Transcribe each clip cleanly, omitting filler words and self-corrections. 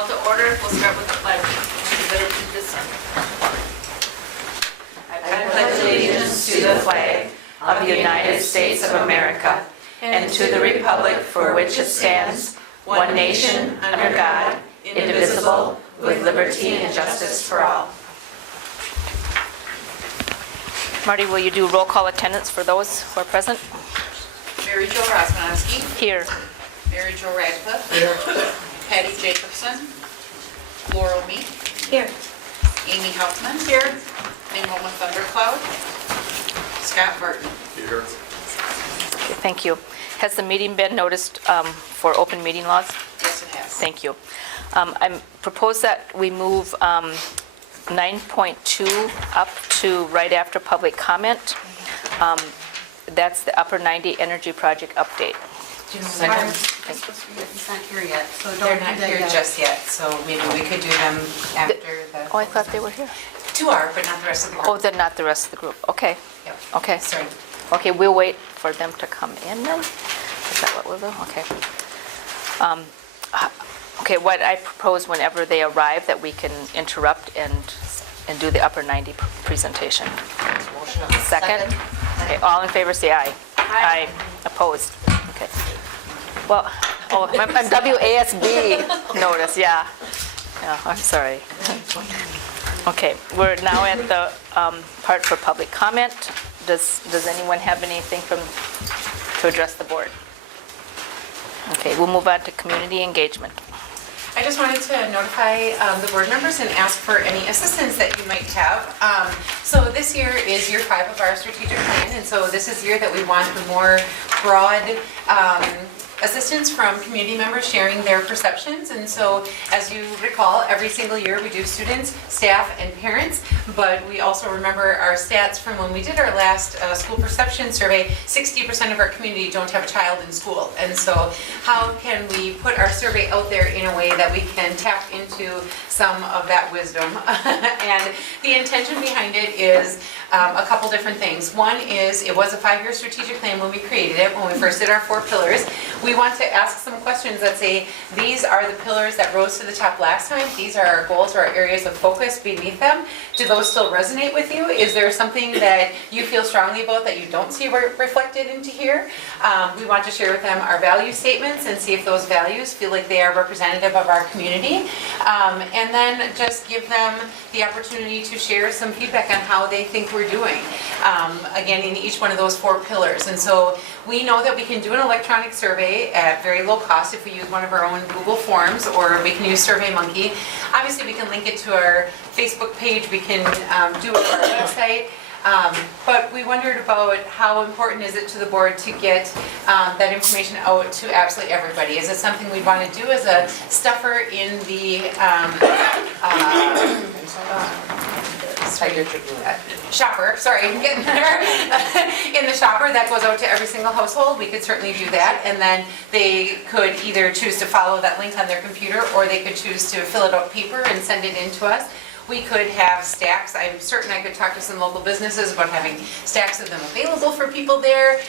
Call to order. We'll start with the pledge. You better do this one. I pledge allegiance to the flag of the United States of America and to the republic for which it stands, one nation, under God, indivisible, with liberty and justice for all. Marty, will you do roll call attendance for those who are present? Mary Jo Rosmanowski. Here. Mary Jo Radcliffe. Here. Patty Jacobson. Laurel Meek. Here. Amy Hauptman. Here. Naomi Thundercloud. Scott Martin. Here. Okay, thank you. Has the meeting been noticed for open meeting laws? Yes, it has. Thank you. I propose that we move 9.2 up to right after public comment. That's the Upper 90 Energy Project update. Second. It's not here yet, so don't They're do not that here yet. just yet, so maybe we could do them after Oh, I the, thought they were here. 2 are, but not the rest of the Oh, group. then not the rest of the group. Okay. Yep. Okay. Sorry. Okay, we'll wait for them to come in then. Is that what we'll do? Okay. Okay, what I propose whenever they arrive that we can interrupt and do the upper 90 presentation. Second? Okay, all in favor say aye. Aye. Opposed? Okay. Well, oh, I'm WASB notice, yeah. Yeah, I'm sorry. Okay, we're now at the part for public comment. Does anyone have anything to address the board? Okay, we'll move on to community engagement. I just wanted to notify the board members and ask for any assistance that you might have. So this year is year 5 of our strategic plan, and so this is the year that we want the more broad assistance from community members sharing their perceptions. And so, as you recall, every single year we do students, staff, and parents, but we also remember our stats from when we did our last school perception survey. 60% of our community don't have a child in school. And so how can we put our survey out there in a way that we can tap into some of that wisdom? And the intention behind it is a couple different things. One is, it was a 5-year strategic plan when we created it, when we first did our 4 pillars. We want to ask some questions that say, these are the pillars that rose to the top last time, these are our goals or our areas of focus beneath them. Do those still resonate with you? Is there something that you feel strongly about that you don't see reflected into here? We want to share with them our value statements and see if those values feel like they are representative of our community. And then just give them the opportunity to share some feedback on how they think we're doing. Again, in each one of those 4 pillars. And so we know that we can do an electronic survey at very low cost if we use one of our own Google Forms, or we can use SurveyMonkey. Obviously, we can link it to our Facebook page, we can do it on our website. But we wondered about how important is it to the board to get that information out to absolutely everybody. Is it something we'd want to do as a stuffer in the shopper, sorry, I'm getting there. In the shopper that goes out to every single household? We could certainly do that, and then they could either choose to follow that link on their computer, or they could choose to fill it out paper and send it in to us. We could have stacks. I'm certain I could talk to some local businesses about having stacks of them available for people there.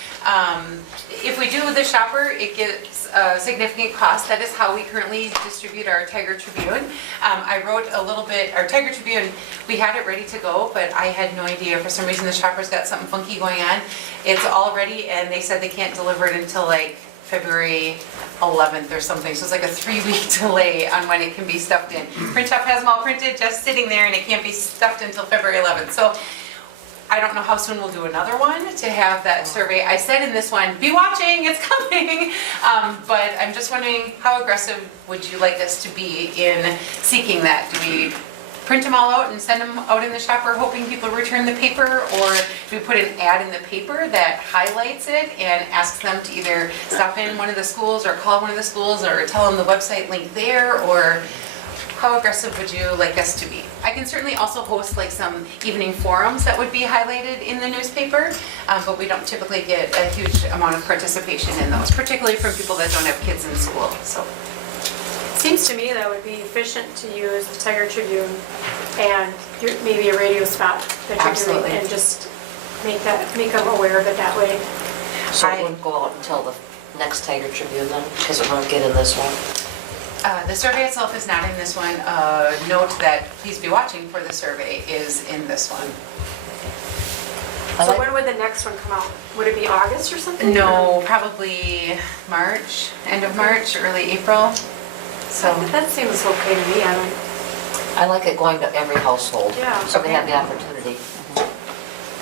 If we do the shopper, it gets a significant cost. That is how we currently distribute our Tiger Tribune. I wrote a little bit, our Tiger Tribune, we had it ready to go, but I had no idea. For some reason, the shopper's got something funky going on. It's all ready, and they said they can't deliver it until like February 11th or something, so it's like a 3-week delay on when it can be stuffed in. Print shop has them all printed, just sitting there, and it can't be stuffed until February 11th. So I don't know how soon we'll do another one to have that survey. I said in this one, be watching, it's coming. But I'm just wondering, how aggressive would you like us to be in seeking that? Do we print them all out and send them out in the shopper hoping people return the paper, or do we put an ad in the paper that highlights it and asks them to either stop in one of the schools or call one of the schools or tell them the website link there? Or how aggressive would you like us to be? I can certainly also host like some evening forums that would be highlighted in the newspaper, but we don't typically get a huge amount of participation in those, particularly from people that don't have kids in school. So. Seems to me that would be efficient to use the Tiger Tribune and maybe a radio spot that you're Absolutely. doing, and just make them aware of it that way. So it wouldn't go out until the next Tiger Tribune then, because it won't get in this one? The survey itself is not in this one. Note that please be watching for the survey is in this one. So when would the next one come out? Would it be August or something? No, probably March, end of March, early April. So, That seems okay to me, I don't, I like it going to every household. Yeah. So they have the opportunity.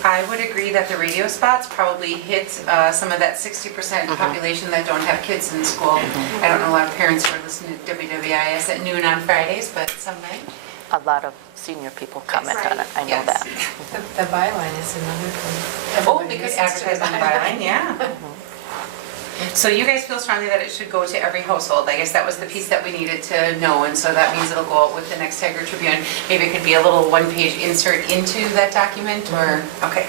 I would agree that the radio spots probably hit some of that 60% population that don't have kids in school. I don't know a lot of parents who are listening to WWIS at noon on Fridays, but some might. A lot of senior people comment on it, I know Yes. that. The byline is another thing. Oh, we could advertise on the byline, yeah. So you guys feel strongly that it should go to every household. I guess that was the piece that we needed to know, and so that means it'll go out with the next Tiger Tribune. Maybe it could be a little one-page insert into that document, or, okay.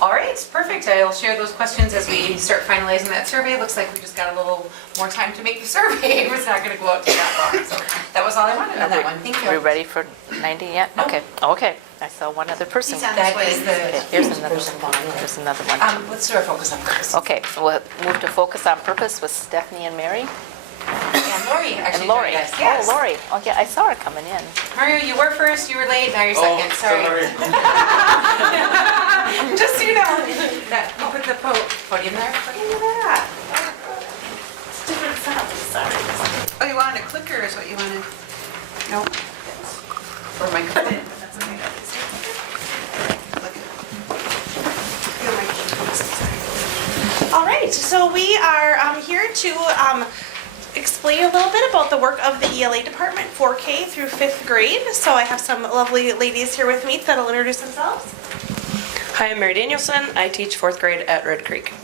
All right, perfect. I'll share those questions as we start finalizing that survey. It looks like we just got a little more time to make the survey. It's not gonna go out to that long, so that was all I wanted on that one. Thank Are we you. ready for 90 yet? No. Okay, okay. I saw one other person. He's on That his is way. Okay, the, here's another one. Here's another one. let's do our focus on purpose. Okay, so we'll move to focus on purpose with Stephanie and Mary. And Lori actually And Lori. joined us. Oh, Yes. Lori. Oh, yeah, I saw her coming in. Mario, you were first, you were late, now you're second, sorry. Just so you know, that, you put the podium there, podium there. Oh, you wanted a clicker is what you wanted? Nope. Or my clicker. All right, so we are here to explain a little bit about the work of the ELA department, 4K through 5th grade. So I have some lovely ladies here with me that'll introduce themselves. Hi, I'm Mary Danielson. I teach 4th grade at Red Creek.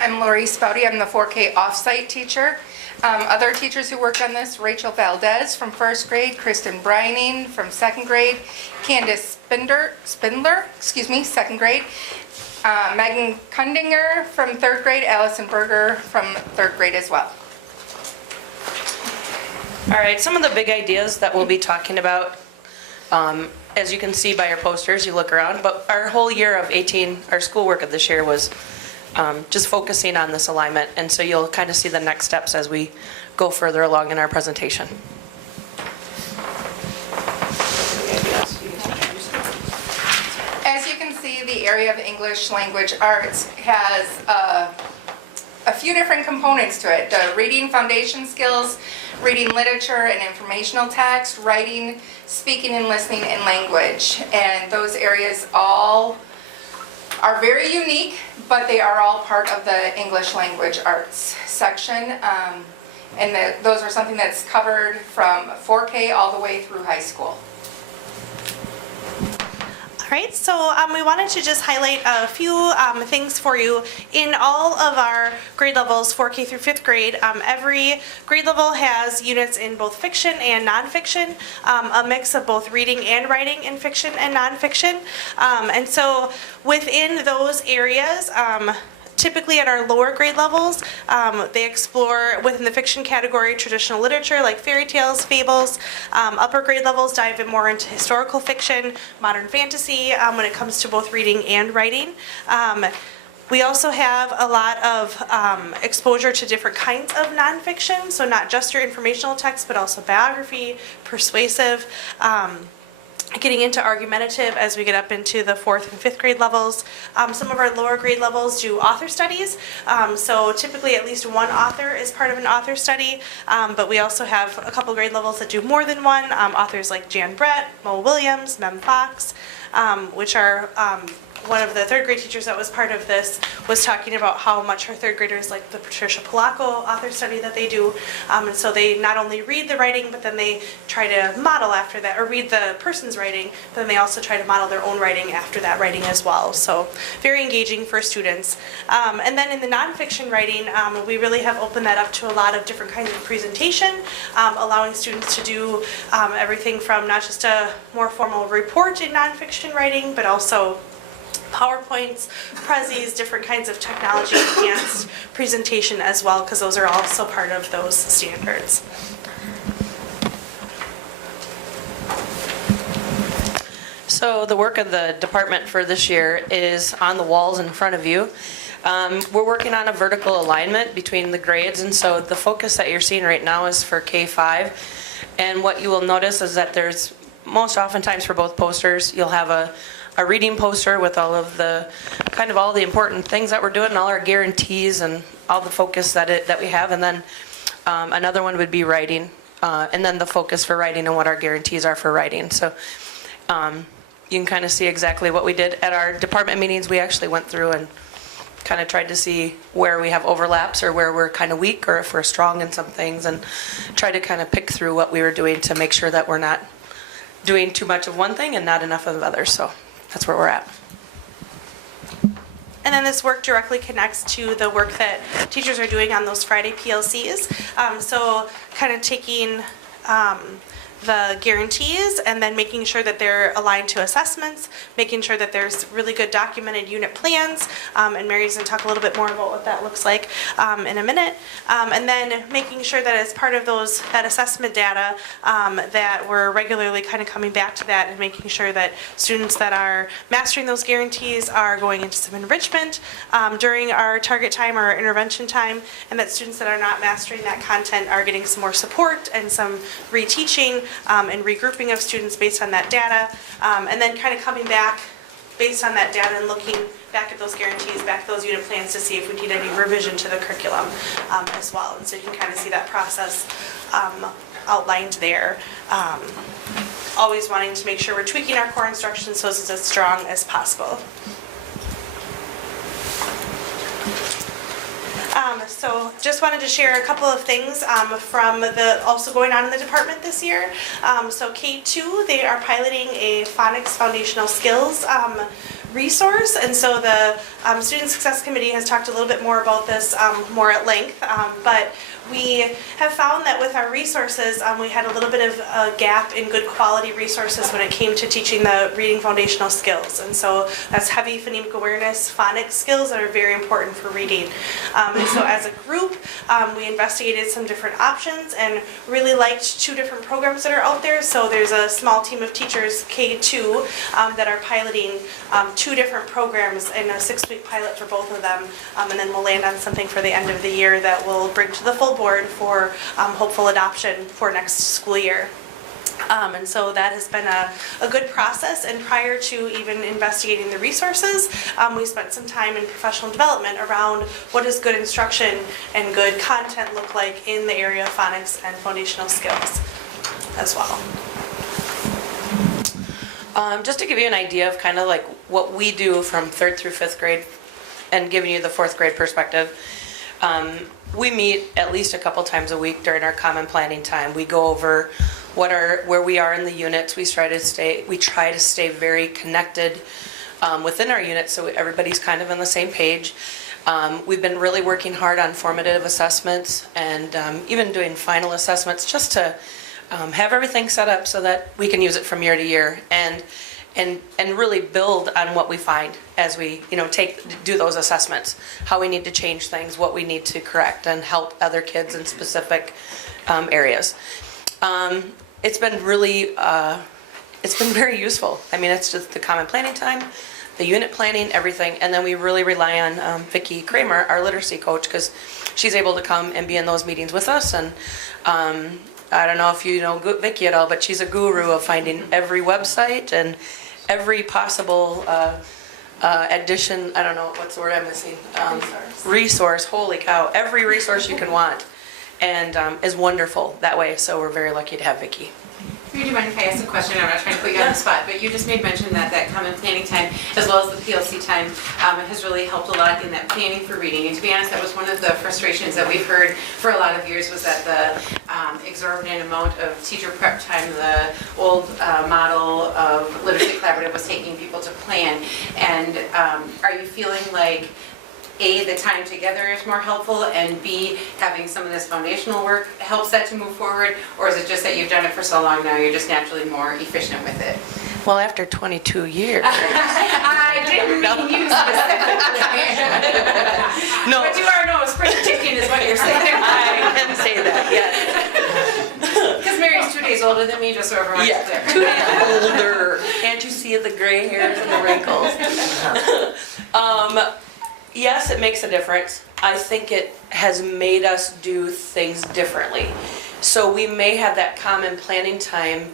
I'm Lori Spouty. I'm the 4K off-site teacher. Other teachers who worked on this, Rachel Valdez from 1st grade, Kristen Brining from 2nd grade, Candace Spindler, 2nd grade, Megan Kundinger from 3rd grade, Allison Berger from 3rd grade as well. All right, some of the big ideas that we'll be talking about, as you can see by our posters, you look around, but our whole year of 18, our schoolwork of this year was just focusing on this alignment, and so you'll kind of see the next steps as we go further along in our presentation. As you can see, the area of English Language Arts has a few different components to it. The reading foundation skills, reading literature and informational text, writing, speaking and listening, and language. And those areas all are very unique, but they are all part of the English Language Arts section. Those are something that's covered from 4K all the way through high school. All right, so we wanted to just highlight a few things for you. In all of our grade levels, 4K through 5th grade, every grade level has units in both fiction and nonfiction, a mix of both reading and writing in fiction and nonfiction. And so within those areas, typically at our lower grade levels, they explore within the fiction category traditional literature like fairy tales, fables. Upper grade levels dive in more into historical fiction, modern fantasy when it comes to both reading and writing. We also have a lot of exposure to different kinds of nonfiction, so not just your informational text, but also biography, persuasive, getting into argumentative as we get up into the 4th and 5th grade levels. Some of our lower grade levels do author studies. So typically at least one author is part of an author study, but we also have a couple grade levels that do more than one. Authors like Jan Brett, Mo Williams, Mem Fox, which are one of the 3rd grade teachers that was part of this was talking about how much her 3rd graders like the Patricia Polacco author study that they do. And so they not only read the writing, but then they try to model after that, or read the person's writing, but then they also try to model their own writing after that writing as well. So very engaging for students. And then in the nonfiction writing, we really have opened that up to a lot of different kinds of presentation, allowing students to do everything from not just a more formal report in nonfiction writing, but also PowerPoints, Prezis, different kinds of technology enhanced presentation as well, because those are also part of those standards. So the work of the department for this year is on the walls in front of you. We're working on a vertical alignment between the grades, and so the focus that you're seeing right now is for K-5. And what you will notice is that there's, most oftentimes for both posters, you'll have a reading poster with all of the, kind of all the important things that we're doing, all our guarantees and all the focus that we have. And then another one would be writing, and then the focus for writing and what our guarantees are for writing. So you can kind of see exactly what we did. At our department meetings, we actually went through and kind of tried to see where we have overlaps or where we're kind of weak or if we're strong in some things, and try to kind of pick through what we were doing to make sure that we're not doing too much of one thing and not enough of others. So that's where we're at. And then this work directly connects to the work that teachers are doing on those Friday PLCs. So kind of taking the guarantees and then making sure that they're aligned to assessments, making sure that there's really good documented unit plans, and Mary's going to talk a little bit more about what that looks like in a minute, and then making sure that as part of that assessment data that we're regularly kind of coming back to that and making sure that students that are mastering those guarantees are going into some enrichment during our target time or our intervention time, and that students that are not mastering that content are getting some more support and some reteaching and regrouping of students based on that data, and then kind of coming back based on that data and looking back at those guarantees, back at those unit plans to see if we need any revision to the curriculum as well. And so you can kind of see that process outlined there. Always wanting to make sure we're tweaking our core instruction so it's as strong as possible. So just wanted to share a couple of things from also going on in the department this year. So K2, they are piloting a phonics foundational skills resource, and so the Student Success Committee has talked a little bit more about this more at length, but we have found that with our resources, we had a little bit of a gap in good quality resources when it came to teaching the reading foundational skills. And so that's heavy phonemic awareness, phonics skills that are very important for reading. And so as a group, we investigated some different options and really liked two different programs that are out there. So there's a small team of teachers, K2, that are piloting two different programs in a 6-week pilot for both of them. And then we'll land on something for the end of the year that we'll bring to the full board for hopeful adoption for next school year. And so that has been a good process, and prior to even investigating the resources, we spent some time in professional development around what does good instruction and good content look like in the area of phonics and foundational skills as well. Just to give you an idea of kind of like what we do from 3rd through 5th grade and giving you the 4th grade perspective, we meet at least a couple times a week during our common planning time. We go over where we are in the units. We try to stay very connected within our units so everybody's kind of on the same page. We've been really working hard on formative assessments and even doing final assessments just to have everything set up so that we can use it from year to year and really build on what we find as we do those assessments, how we need to change things, what we need to correct and help other kids in specific areas. It's been really very useful. I mean, it's just the common planning time, the unit planning, everything, and then we really rely on Vicki Kramer, our literacy coach, because she's able to come and be in those meetings with us. And I don't know if you know Vicki at all, but she's a guru of finding every website and every possible addition, I don't know, what's the word I'm missing? Resource, holy cow, every resource you can want, and is wonderful that way, so we're very lucky to have Vicki. Do you mind if I ask a question? I'm not trying to put you on the spot, but you just made mention that common planning time, as well as the PLC time, has really helped a lot in that planning for reading. And to be honest, that was one of the frustrations that we've heard for a lot of years, was that the exorbitant amount of teacher prep time, the old model of Literacy Collaborative was taking people to plan. And are you feeling like A, the time together is more helpful, and B, having some of this foundational work helps that to move forward? Or is it just that you've done it for so long now, you're just naturally more efficient with it? Well, after 22 years. I didn't mean you specifically. No. But you are no spring chicken is what you're saying. I can say that, yes. Because Mary's 2 days older than me, just so everyone's clear. 2 days older. Can't you see the gray hairs and the wrinkles? Yes, it makes a difference. I think it has made us do things differently. So we may have that common planning time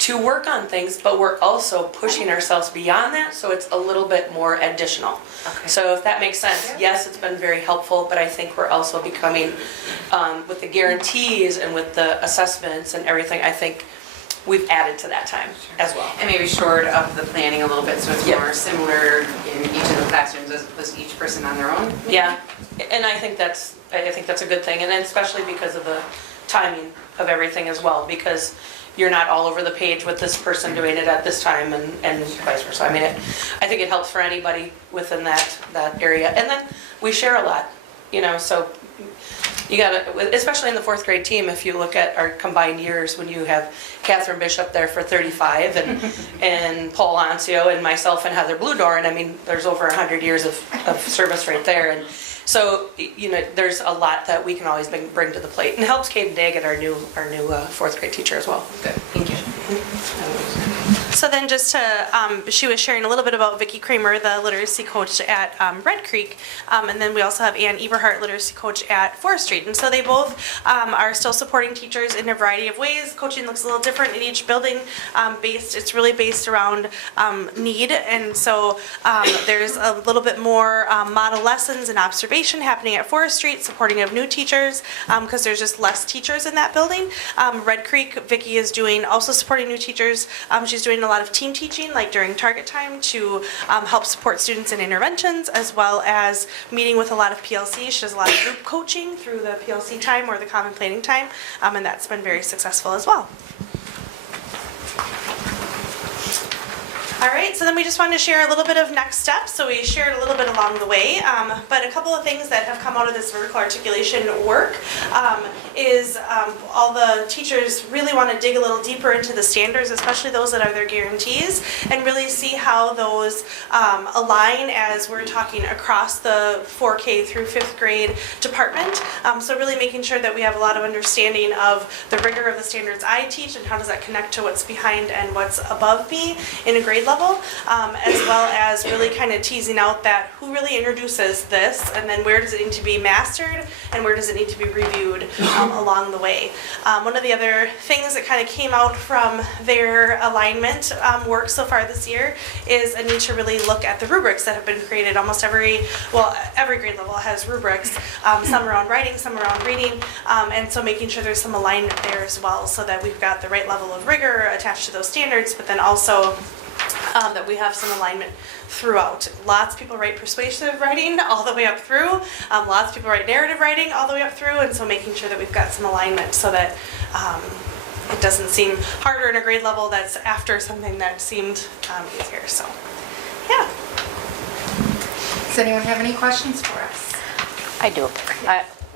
to work on things, but we're also pushing ourselves beyond that, so it's a little bit more additional. Okay. So if that makes sense, yes, it's been very helpful, but I think we're also becoming, with the guarantees and with the assessments and everything, I think we've added to that time as well. And maybe short of the planning a little bit, so it's Yep. more similar in each of the classrooms as opposed to each person on their own? Yeah, and I think that's a good thing, and then especially because of the timing of everything as well, because you're not all over the page with this person doing it at this time and vice versa. I mean, I think it helps for anybody within that area. And then we share a lot, so you gotta, especially in the fourth grade team, if you look at our combined years, when you have Catherine Bishop there for 35 and Paul Ancio and myself and Heather Bluedorn, I mean, there's over 100 years of service right there. And so, there's a lot that we can always bring to the plate, and helps Kate Daggett, our new fourth grade teacher as well. Good, thank you. So then just to, she was sharing a little bit about Vicki Kramer, the literacy coach at Red Creek, and then we also have Ann Eberhardt, literacy coach at Forest Street. And so they both are still supporting teachers in a variety of ways. Coaching looks a little different in each building. It's really based around need, and so there's a little bit more model lessons and observation happening at Forest Street, supporting of new teachers, because there's just less teachers in that building. Red Creek, Vicki is doing, also supporting new teachers. She's doing a lot of team teaching, like during target time, to help support students in interventions, as well as meeting with a lot of PLC. She does a lot of group coaching through the PLC time or the common planning time, and that's been very successful as well. All right, so then we just wanted to share a little bit of next steps. So we shared a little bit along the way, but a couple of things that have come out of this vertical articulation work is all the teachers really want to dig a little deeper into the standards, especially those that are their guarantees, and really see how those align as we're talking across the 4K through 5th grade department. So really making sure that we have a lot of understanding of the rigor of the standards I teach and how does that connect to what's behind and what's above me in a grade level, as well as really kind of teasing out that who really introduces this, and then where does it need to be mastered and where does it need to be reviewed along the way. One of the other things that kind of came out from their alignment work so far this year is a need to really look at the rubrics that have been created. Almost every grade level has rubrics, some around writing, some around reading, and so making sure there's some alignment there as well, so that we've got the right level of rigor attached to those standards, but then also that we have some alignment throughout. Lots of people write persuasive writing all the way up through. Lots of people write narrative writing all the way up through, and so making sure that we've got some alignment so that it doesn't seem harder in a grade level that's after something that seemed easier. So, yeah. Does anyone have any questions for us? I do.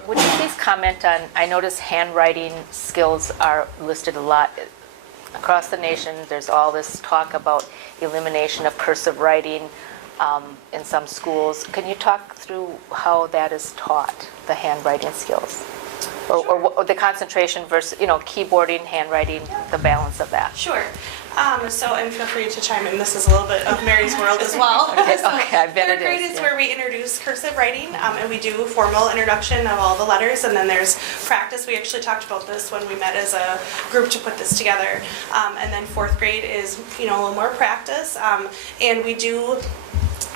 Would you please comment on, I notice handwriting skills are listed a lot. Across the nation, there's all this talk about elimination of cursive writing in some schools. Can you talk through how that is taught, the handwriting skills? Or the concentration versus, keyboarding, handwriting, the balance of that? Sure. And feel free to chime in. This is a little bit of Mary's world as well. Okay, I bet Third it grade is where we introduce cursive writing, and we do formal introduction of all the letters, and then there's practice. We actually talked about this when we met as a group to put this together. And then 4th grade is, a little more practice, and we do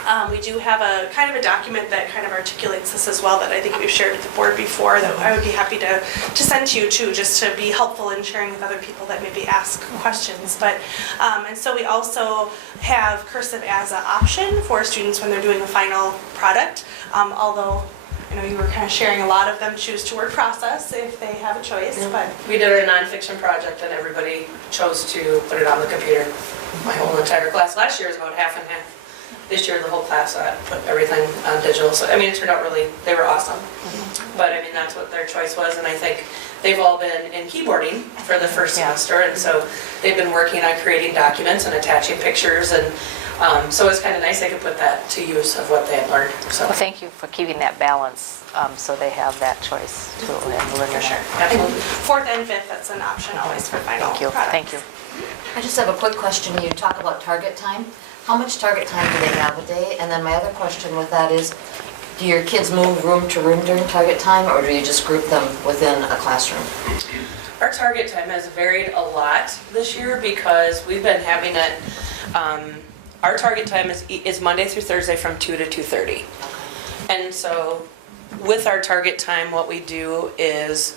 have a kind of a document that kind of articulates this as well that I think we've shared with the board before that I would be happy to send to you too, just to be helpful in sharing with other people that maybe ask questions. But and so we also have cursive as an option for students when they're doing a final product, although you were kind of sharing a lot of them choose to word process if they have a choice. Yeah. But we did our nonfiction project and everybody chose to put it on the computer. My whole entire class last year was about half and half. This year, the whole class put everything on digital. So, it turned out they were awesome. But, that's what their choice was. And I think they've all been in keyboarding for the first semester. And so they've been working on creating documents and attaching pictures. And so it's kind of nice they could put that to use of what they had learned. So. Well, thank you for keeping that balance so they have that choice too. for sure. Absolutely. 4th and 5th, that's an option always for final product. Thank you. I just have a quick question. You talk about target time. How much target time do they have a day? And then my other question with that is, Do your kids move room to room during target time, or do you just group them within a classroom? Our target time has varied a lot this year because we've been having it, our target time is Monday through Thursday from 2 to 2:30. And so with our target time, what we do is,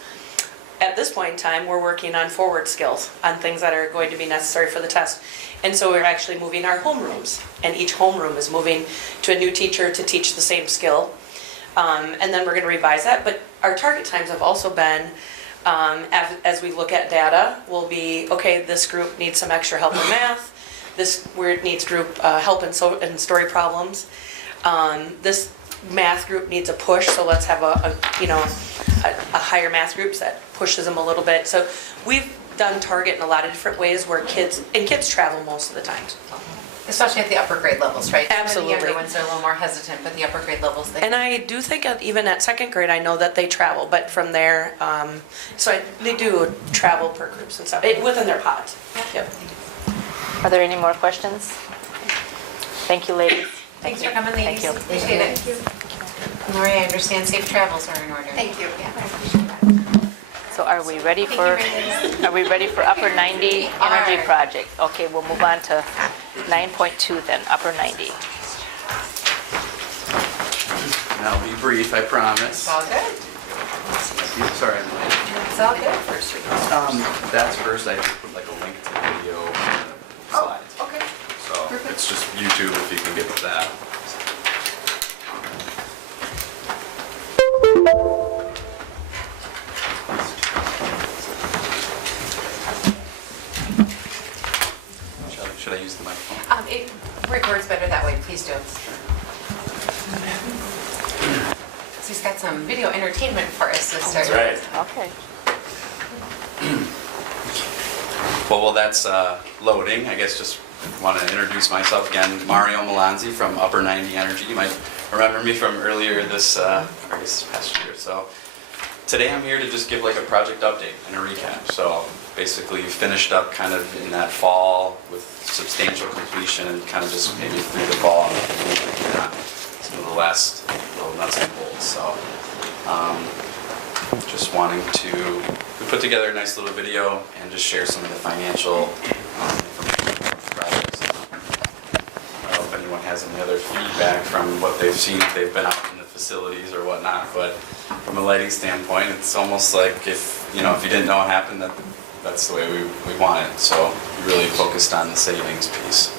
at this point in time, we're working on forward skills, on things that are going to be necessary for the test. And so we're actually moving our homerooms, and each homeroom is moving to a new teacher to teach the same skill. And then we're going to revise that, but our target times have also been, as we look at data, will be, okay, this group needs some extra help in math, this where it needs group help in story problems, this math group needs a push, so let's have a higher math groups that pushes them a little bit. So we've done target in a lot of different ways where kids travel most of the time. Especially at the upper grade levels, right? Absolutely. Some of the younger ones are a little more hesitant, but the upper grade levels, they... And I do think even at second grade, I know that they travel, but from there, they do travel per groups and stuff, within their pods. Yep. Are there any more questions? Thank you, ladies. Thanks for coming, ladies. Thank you. Appreciate it. Lori, I understand safe travels are in order. Thank you. So are we ready for upper 90 energy project? Okay, we'll move on to 9.2 then, upper 90. And I'll be brief, I promise. It's all good. Sorry, I'm late. It's all good. That's first, I just put like a link to the video in the slides. Okay. So it's just YouTube if you can get that. Should I use the microphone? It records better that way, please do. So he's got some video entertainment for us to start. That's right. Okay. Well, while that's loading, I guess just want to introduce myself again. Mario Melanzi from Upper 90 Energy. You might remember me from earlier this, past year. So today I'm here to just give like a project update and a recap. So basically finished up kind of in that fall with substantial completion and kind of just maybe through the fall and some of the last little nuts and bolts. So just wanting to put together a nice little video and just share some of the financial information from the projects. I don't know if anyone has any other feedback from what they've seen, if they've been out in the facilities or whatnot, but from a lighting standpoint, it's almost like if you didn't know what happened, that's the way we want it. So we really focused on the savings piece.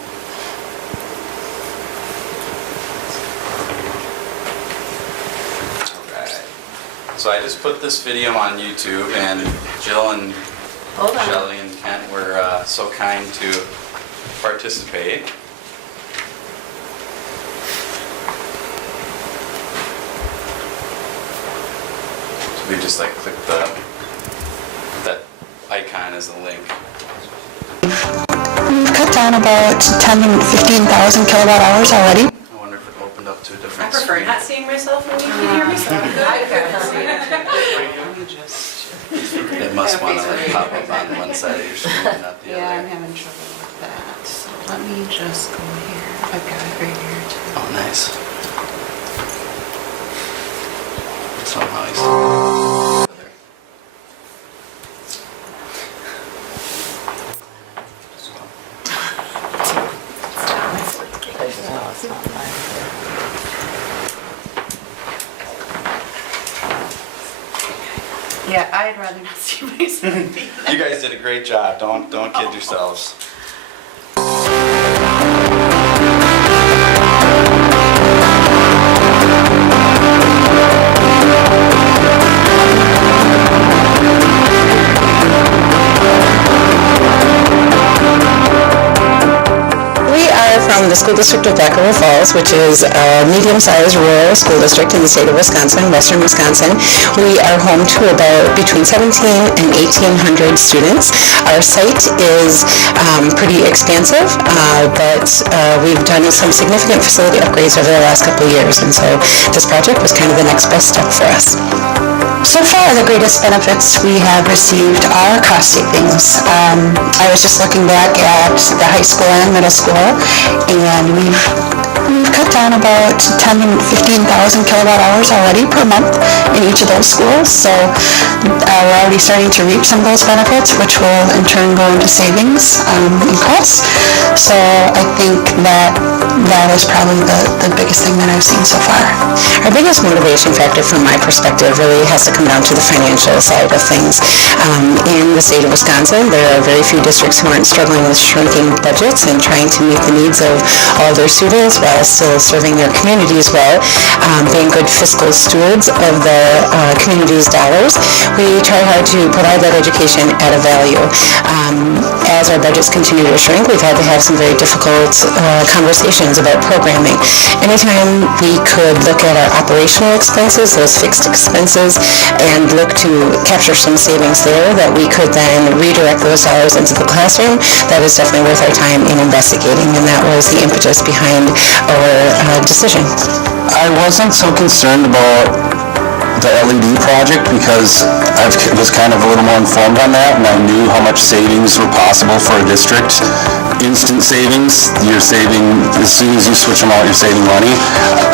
So I just put this video on YouTube, and Jill and Shelly and Kent were so kind to participate. So we just like click that icon as a link. We've cut down about 10 to 15,000 kilowatt hours already. I wonder if it opened up to a different I prefer screen. not seeing myself when you can hear myself. I can see it. It must want to pop up on one side of your screen and not the Yeah, I'm other. having trouble with that. So let me just go here. I've got it right here too. Oh, nice. Somehow he's still there. Yeah, I'd rather not see myself. You guys did a great job. Don't kid yourselves. We are from the school district of Vacaville Falls, which is a medium-sized rural school district in the state of Wisconsin, western Wisconsin. We are home to about between 17 and 1,800 students. Our site is pretty expansive, but we've done some significant facility upgrades over the last couple of years, and so this project was kind of the next best step for us. So far, the greatest benefits we have received are cost savings. I was just looking back at the high school and middle school, and we've cut worked on about 10 and 15,000 kilowatt hours already per month in each of those schools. So we're already starting to reap some of those benefits, which will in turn go into savings in costs. So I think that is probably the biggest thing that I've seen so far. Our biggest motivation factor from my perspective really has to come down to the financial side of things. In the state of Wisconsin, there are very few districts who aren't struggling with shrinking budgets and trying to meet the needs of all their students while still serving their communities well, being good fiscal stewards of the community's dollars. We try hard to provide that education at a value. As our budgets continue to shrink, we've had to have some very difficult conversations about programming. Anytime we could look at our operational expenses, those fixed expenses, and look to capture some savings there that we could then redirect those dollars into the classroom, that is definitely worth our time in investigating, and that was the impetus behind our decision. I wasn't so concerned about the LED project because I was kind of a little more informed on that, and I knew how much savings were possible for a district. Instant savings, you're saving, as soon as you switch them out, you're saving money.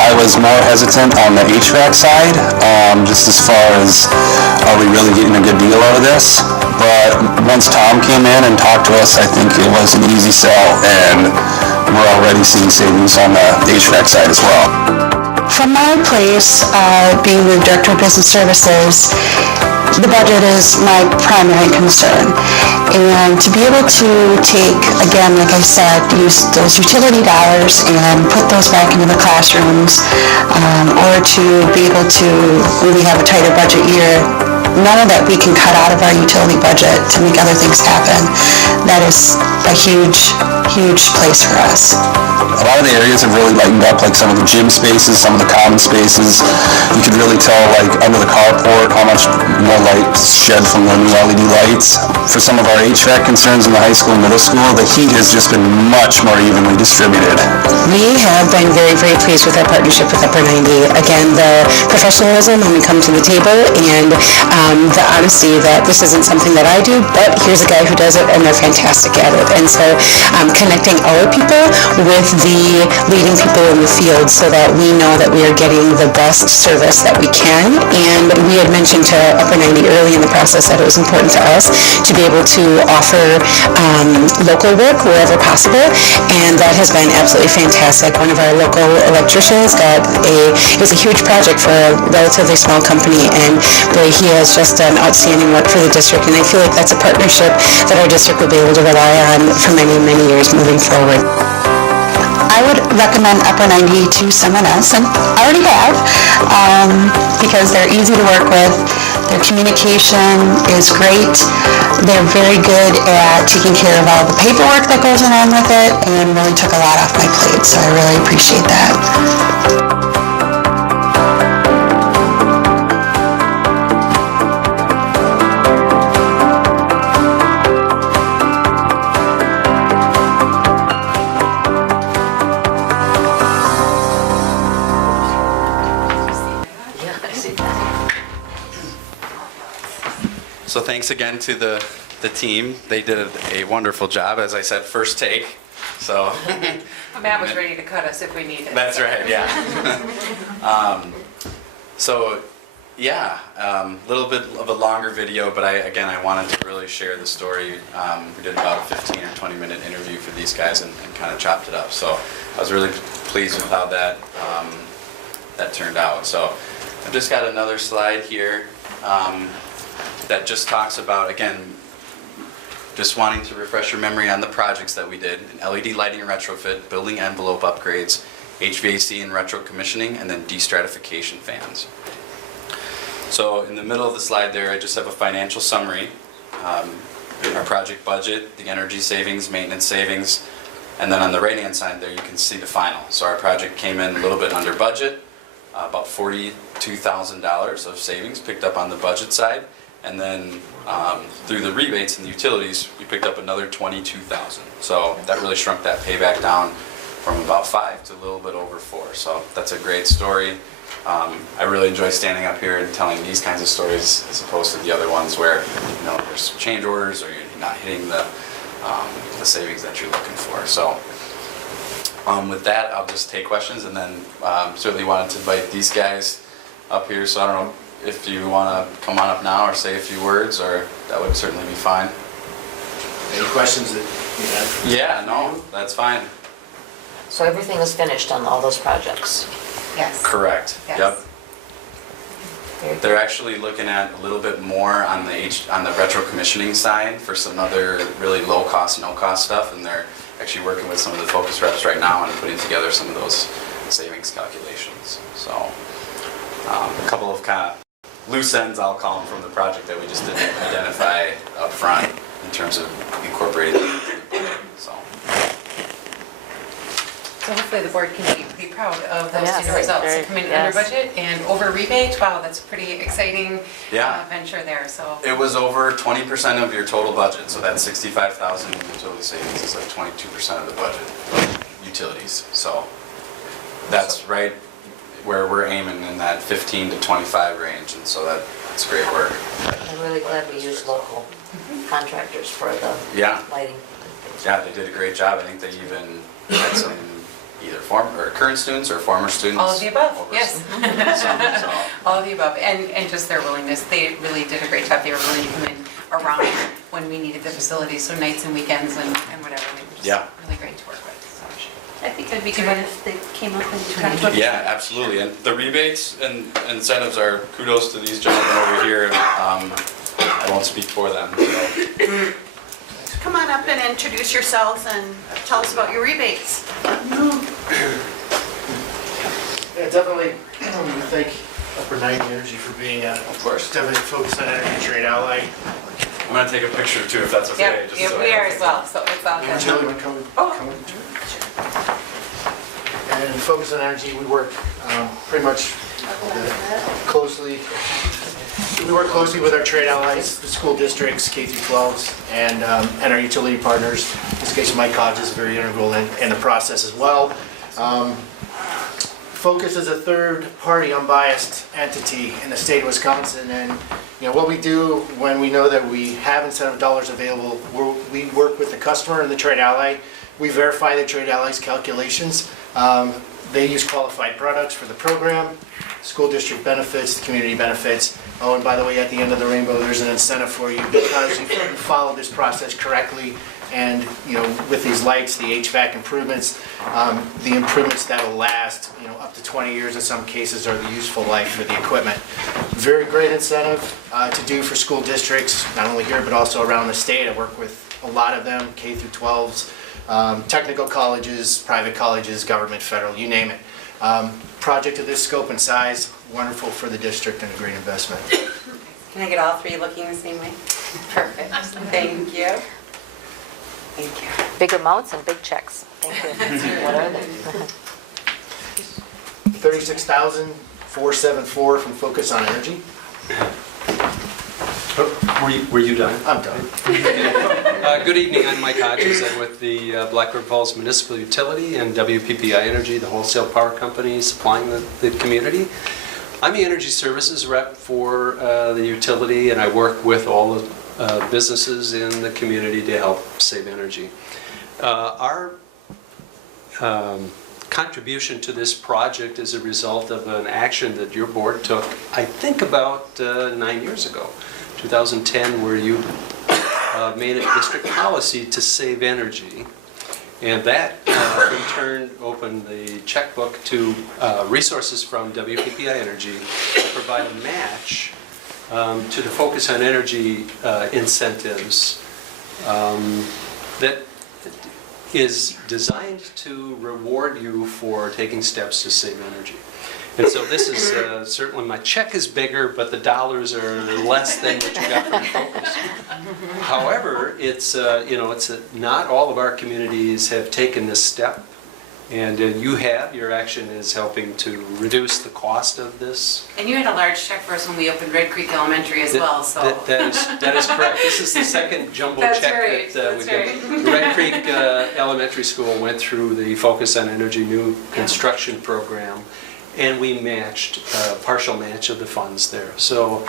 I was more hesitant on the HVAC side, just as far as, are we really getting a good deal out of this? But once Tom came in and talked to us, I think it was an easy sell, and we're already seeing savings on the HVAC side as well. From my place, being the Director of Business Services, the budget is my primary concern. And to be able to take, again, like I said, use those utility dollars and put those back into the classrooms, or to be able to, when we have a tighter budget year, know that we can cut out of our utility budget to make other things happen, that is a huge, huge place for us. A lot of the areas have really lightened up, like some of the gym spaces, some of the common spaces. You could really tell, like under the carport, how much more light shed from the new LED lights. For some of our HVAC concerns in the high school and middle school, the heat has just been much more evenly distributed. We have been very, very pleased with our partnership with Upper 90. Again, the professionalism when we come to the table, and the honesty that this isn't something that I do, but here's a guy who does it, and they're fantastic at it. And so connecting our people with the leading people in the field so that we know that we are getting the best service that we can. And we had mentioned to Upper 90 early in the process that it was important to us to be able to offer local work wherever possible, and that has been absolutely fantastic. One of our local electricians it was a huge project for a relatively small company, and boy, he has just done outstanding work for the district, and I feel like that's a partnership that our district will be able to rely on for many, many years moving forward. I would recommend Upper 90 to someone else, and I already have, because they're easy to work with, their communication is great, they're very good at taking care of all the paperwork that goes along with it, and really took a lot off my plate, so I really appreciate that. So thanks again to the team. They did a wonderful job. As I said, first take. So Matt was ready to cut us if we needed. That's right, yeah. So yeah, a little bit of a longer video, but I wanted to really share the story. We did about a 15 or 20 minute interview for these guys and kind of chopped it up. So I was really pleased with how that turned out. So I've just got another slide here. That just talks about, again, just wanting to refresh your memory on the projects that we did: an LED lighting retrofit, building envelope upgrades, HVAC and retro commissioning, and then destratification fans. So in the middle of the slide there, I just have a financial summary, our project budget, the energy savings, maintenance savings, and then on the right-hand side there you can see the final. So our project came in a little bit under budget, about $42,000 of savings picked up on the budget side. And then through the rebates and the utilities, we picked up another $22,000. So that really shrunk that payback down from about 5 to a little bit over 4. So that's a great story. I really enjoy standing up here and telling these kinds of stories as opposed to the other ones where there's change orders or you're not hitting the savings that you're looking for. So With that, I'll just take questions, and then certainly wanted to invite these guys up here, so I don't know if you want to come on up now or say a few words, or that would certainly be fine. Any questions that you have? Yeah, no, that's fine. So everything is finished on all those projects? Yes. Correct. Yes. Yep. Very good. They're actually looking at a little bit more on the retro commissioning side for some other really low cost, no cost stuff, and they're actually working with some of the focus reps right now and putting together some of those savings calculations. So a couple of kind of loose ends, I'll call them, from the project that we just didn't identify up front in terms of incorporating. So hopefully the board can be pretty proud of those Yes, student results. very- Come in yes. under budget and over rebate. Wow, that's a pretty exciting Yeah. venture there. So It was over 20% of your total budget, so that 65,000 utility savings is like 22% of the budget of utilities. So that's right where we're aiming, in that 15 to 25 range, and so that's great work. I'm really glad we used local contractors for the Yeah. lighting. Yeah, they did a great job. I think they even had some either current students or former students. all of the above, over yes. so. All of the above, and just their willingness. They really did a great job. They were willing to come in around when we needed the facility, so nights and weekends and whatever. They were just Yeah. really great to work with. So. I think it'd be good if they came up and talked about. Yeah, absolutely. And the rebates and incentives are kudos to these gentlemen over here. I won't speak for them. So. Come on up and introduce yourselves and tell us about your rebates. Yeah, definitely, we thank Upper 90 Energy for being a definitely focused on energy trade ally. I'm going to take a picture too, if that's okay. Yep, just yep, so we I are don't as well, so it's all good. Jill, you want to come? Come in? And Focus on Energy, we work pretty much closely. We work closely with our trade allies, the school districts, K through 12s, and our utility partners. In this case, Mike Hodge is very integral in the process as well. Focus is a third-party, unbiased entity in the state of Wisconsin, and what we do when we know that we have incentive dollars available, we work with the customer and the trade ally. We verify the trade ally's calculations. They use qualified products for the program, school district benefits, the community benefits. Oh, and by the way, at the end of the rainbow, there's an incentive for you because you follow this process correctly. And with these lights, the HVAC improvements, the improvements that'll last, up to 20 years in some cases, are the useful life for the equipment. Very great incentive to do for school districts, not only here but also around the state. I work with a lot of them, K through 12s, technical colleges, private colleges, government, federal, you name it. Project of this scope and size, wonderful for the district and a great investment. Can I get all three looking the same way? Perfect. Thank you. Thank you. Big amounts and big checks. Thank you. What are they? $36,474 from Focus on Energy. Were you done? I'm done. Good evening, I'm Mike Hodges. I'm with the Black River Falls Municipal Utility and WPPI Energy, the wholesale power company supplying the community. I'm the energy services rep for the utility, and I work with all the businesses in the community to help save energy. Our contribution to this project is a result of an action that your board took, I think about 9 years ago, 2010, where you made it district policy to save energy. And that in turn opened the checkbook to resources from WPPI Energy to provide a match to the Focus on Energy incentives that is designed to reward you for taking steps to save energy. And so this is certainly, my check is bigger, but the dollars are less than what you got from Focus. However, it's not all of our communities have taken this step, and your action is helping to reduce the cost of this. And you had a large check for us when we opened Red Creek Elementary as well, so. That is correct. This is the second jumbo That's check right, that we that's did. right. Red Creek Elementary School went through the Focus on Energy new construction program, and we matched, partial match of the funds there. So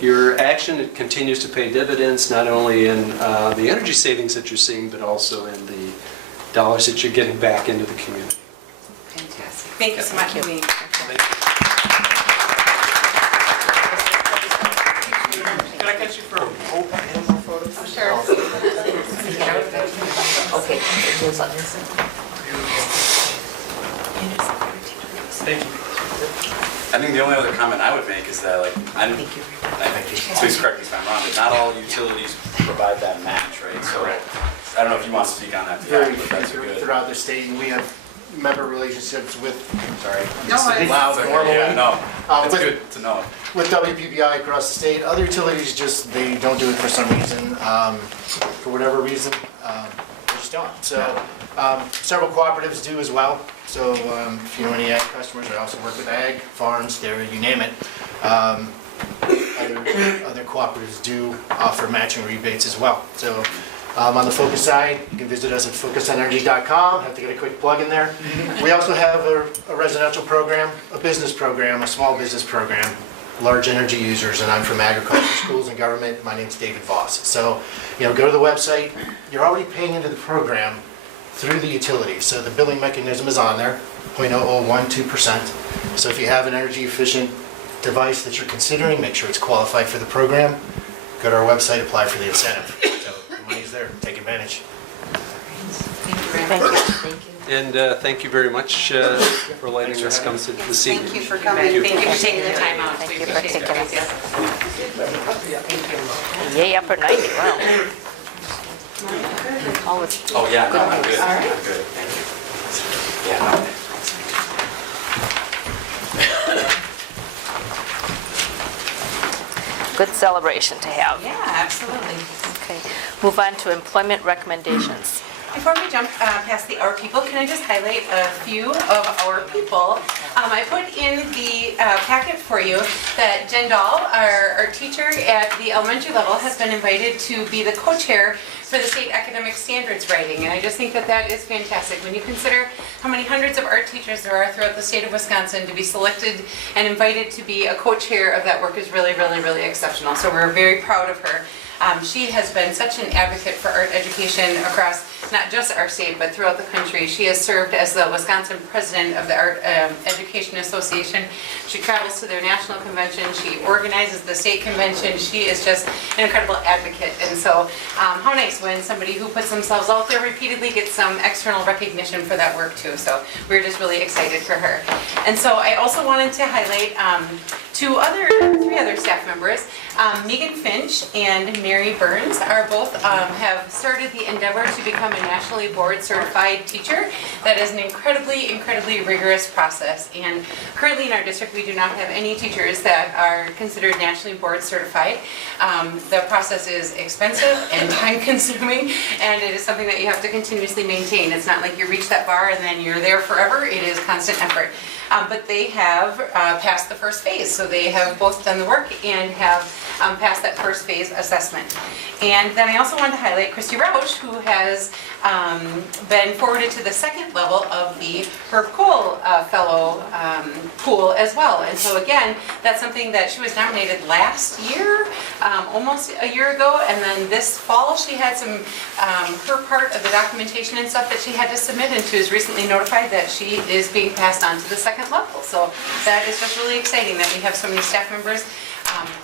your action continues to pay dividends, not only in the energy savings that you're seeing, but also in the dollars that you're getting back into the community. Fantastic. Thank you so much. Thank you. Can I catch you for a photo? Sure. Okay. Thank you. I think the only other comment I would make is that, like, please correct me if I'm wrong, but not all utilities provide that match, right? So I don't know if you want to speak on that. Very but that's few good. throughout the state, and we have member relationships with, sorry, I'm No, just saying it's loud okay. normally. Yeah, no, it's with- good to know. With WPBI across the state, other utilities just, they don't do it for some reason, for whatever reason, they just don't. So, several cooperatives do as well. So, if you know any ag customers, I also work with ag, farms, dairy, you name it. Other cooperatives do offer matching rebates as well. So, on the Focus side, you can visit us at focusenergy.com. Have to get a quick plug in there. We also have a residential program, a business program, a small business program, large energy users, and I'm from agriculture, schools, and government. My name's David Voss. So, go to the website. You're already paying into the program through the utility. So the billing mechanism is on there, 0.0012%. So if you have an energy efficient device that you're considering, make sure it's qualified for the program. Go to our website, apply for the incentive. So the money's there, take advantage. Thank you. And thank you very much for letting us come to this evening. Thank you for coming. Thank you for taking the time out. Thank We you for appreciate taking it. us. Yay, upper 90, wow. Always Oh, yeah, no, good I'm news. good. I'm good, thank you. Yeah, no, Good celebration to have. Yeah, absolutely. Okay, move on to employment recommendations. Before we jump past the our people, can I just highlight a few of our people? I put in the packet for you that Jen Dahl, our teacher at the elementary level, has been invited to be the co-chair for the state academic standards writing. And I just think that that is fantastic. When you consider how many hundreds of art teachers there are throughout the state of Wisconsin, to be selected and invited to be a co-chair of that work is really, really, really exceptional. So we're very proud of her. She has been such an advocate for art education across not just our state, but throughout the country. She has served as the Wisconsin president of the Art Education Association. She travels to their national convention. She organizes the state convention. She is just an incredible advocate. And so how nice when somebody who puts themselves out there repeatedly gets some external recognition for that work too. So we're just really excited for her. And so I also wanted to highlight three other staff members. Megan Finch and Mary Burns are both have started the endeavor to become a nationally board certified teacher. That is an incredibly, incredibly rigorous process. And currently in our district, we do not have any teachers that are considered nationally board certified. The process is expensive and time consuming, and it is something that you have to continuously maintain. It's not like you reach that bar and then you're there forever. It is constant effort. But they have passed the first phase. So they have both done the work and have passed that first phase assessment. And then I also wanted to highlight Christy Rausch, who has been forwarded to the second level of the Herb Cole Fellow pool as well. And so again, that's something that she was nominated last year, almost a year ago, and then this fall she had some, her part of the documentation and stuff that she had to submit, and she was recently notified that she is being passed on to the second level. So that is just really exciting that we have so many staff members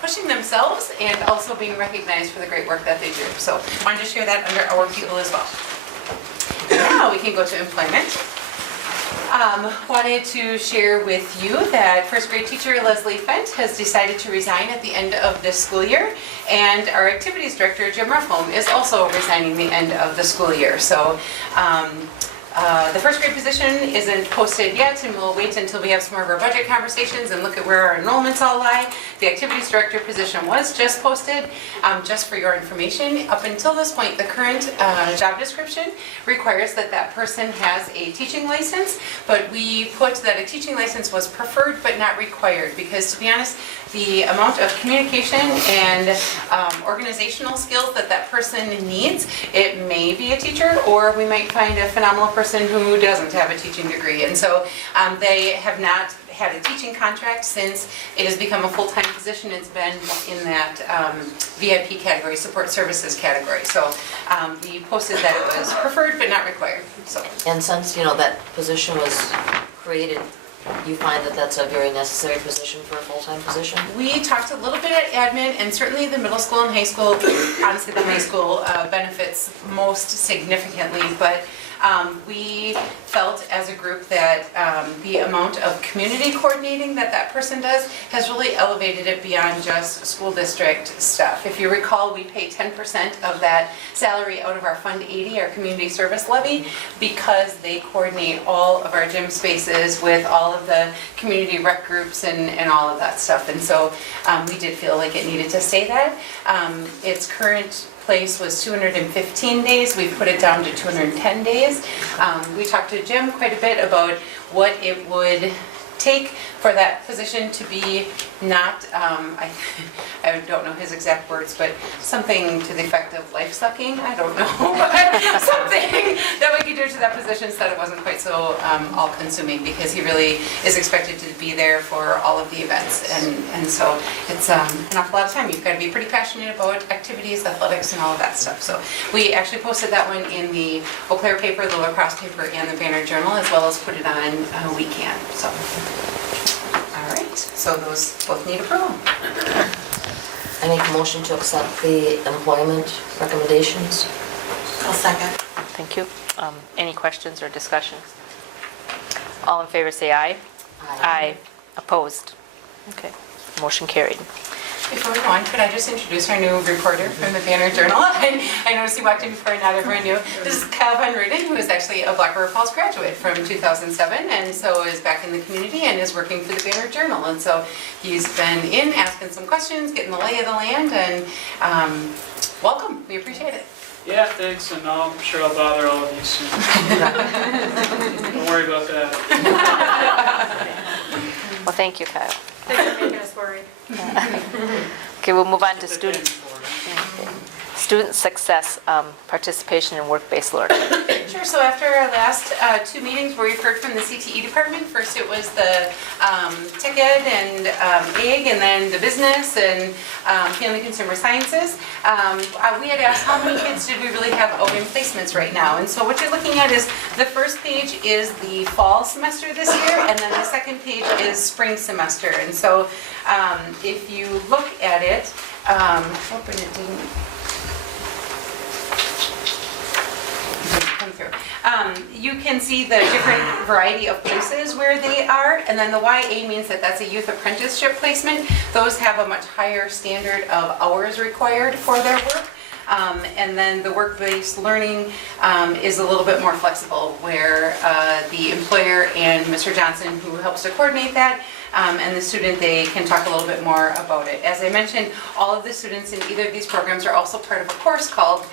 pushing themselves and also being recognized for the great work that they do. So I wanted to share that under our people as well. Now we can go to employment. Wanted to share with you that first grade teacher Leslie Fent has decided to resign at the end of this school year, and our activities director Jim Ruffholm is also resigning the end of the school year. So the first grade position isn't posted yet, and we'll wait until we have some more of our budget conversations and look at where our enrollments all lie. The activities director position was just posted. Just for your information, up until this point, the current job description requires that that person has a teaching license, but we put that a teaching license was preferred but not required, because to be honest, the amount of communication and organizational skills that that person needs, it may be a teacher, or we might find a phenomenal person who doesn't have a teaching degree. And so they have not had a teaching contract. Since it has become a full-time position, it's been in that VIP category, support services category. So we posted that it was preferred but not required, so. And since, that position was created, you find that that's a very necessary position for a full-time position? We talked a little bit at admin, and certainly the middle school and high school, honestly the high school benefits most significantly, but we felt as a group that the amount of community coordinating that person does has really elevated it beyond just school district stuff. If you recall, we pay 10% of that salary out of our Fund 80, our community service levy, because they coordinate all of our gym spaces with all of the community rec groups and all of that stuff. And so we did feel like it needed to say that. Its current place was 215 days. We've put it down to 210 days. We talked to Jim quite a bit about what it would take for that position to be not, I don't know his exact words, but something to the effect of life-sucking, I don't know, but something that we could do to that position so that it wasn't quite so all-consuming, because he really is expected to be there for all of the events, and so it's an awful lot of time. You've got to be pretty passionate about activities, athletics, and all of that stuff. So we actually posted that one in the Eau Claire paper, the La Crosse paper, and the Banner Journal, as well as put it on We Can. So. All right, so those both need approval. I make a motion to accept the employment recommendations. I'll second. Thank you. Any questions or discussions? All in favor say aye. Aye. Opposed? Okay, motion carried. Before we go on, could I just introduce our new reporter from the Banner Journal? I noticed he walked in before, not everyone knew. This is Kyle Van Ruden, who is actually a Black River Falls graduate from 2007, and so is back in the community and is working for the Banner Journal. And so he's been in, asking some questions, getting the lay of the land, and welcome. We appreciate it. Yeah, thanks, and I'm sure I'll bother all of you soon. Don't worry about that. Well, thank you, Kyle. Thanks for making us worried. Okay, we'll move on to student success, participation in work-based learning. Sure, so after our last two meetings where we've heard from the CTE department, first it was the tech ed and AIG, and then the business and family consumer sciences. We had asked how many kids did we really have out in placements right now, and so what you're looking at is the first page is the fall semester this year, and then the second page is spring semester. And so if you look at it, hoping it didn't come through. You can see the different variety of places where they are, and then the YA means that that's a youth apprenticeship placement. Those have a much higher standard of hours required for their work. And then the work-based learning is a little bit more flexible, where the employer and Mr. Johnson, who helps to coordinate that, and the student, they can talk a little bit more about it. As I mentioned, all of the students in either of these programs are also part of a course called,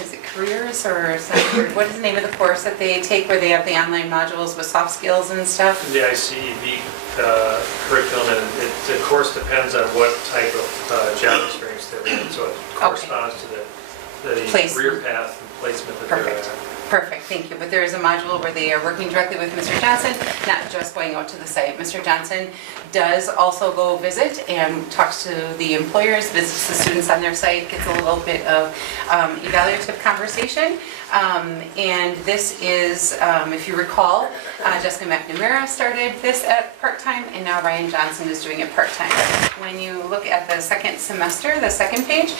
is it Careers or something? What is the name of the course that they take where they have the online modules with soft skills and stuff? The ICEB curriculum, and the course depends on what type of job experience they're in, so it corresponds to the career path and placement that they're at. Perfect, thank you. But there is a module where they are working directly with Mr. Johnson, not just going out to the site. Mr. Johnson does also go visit and talks to the employers, visits the students on their site, gets a little bit of evaluative conversation. And this is, if you recall, Jessica McNamara started this at part-time, and now Ryan Johnson is doing it part-time. When you look at the second semester, the second page,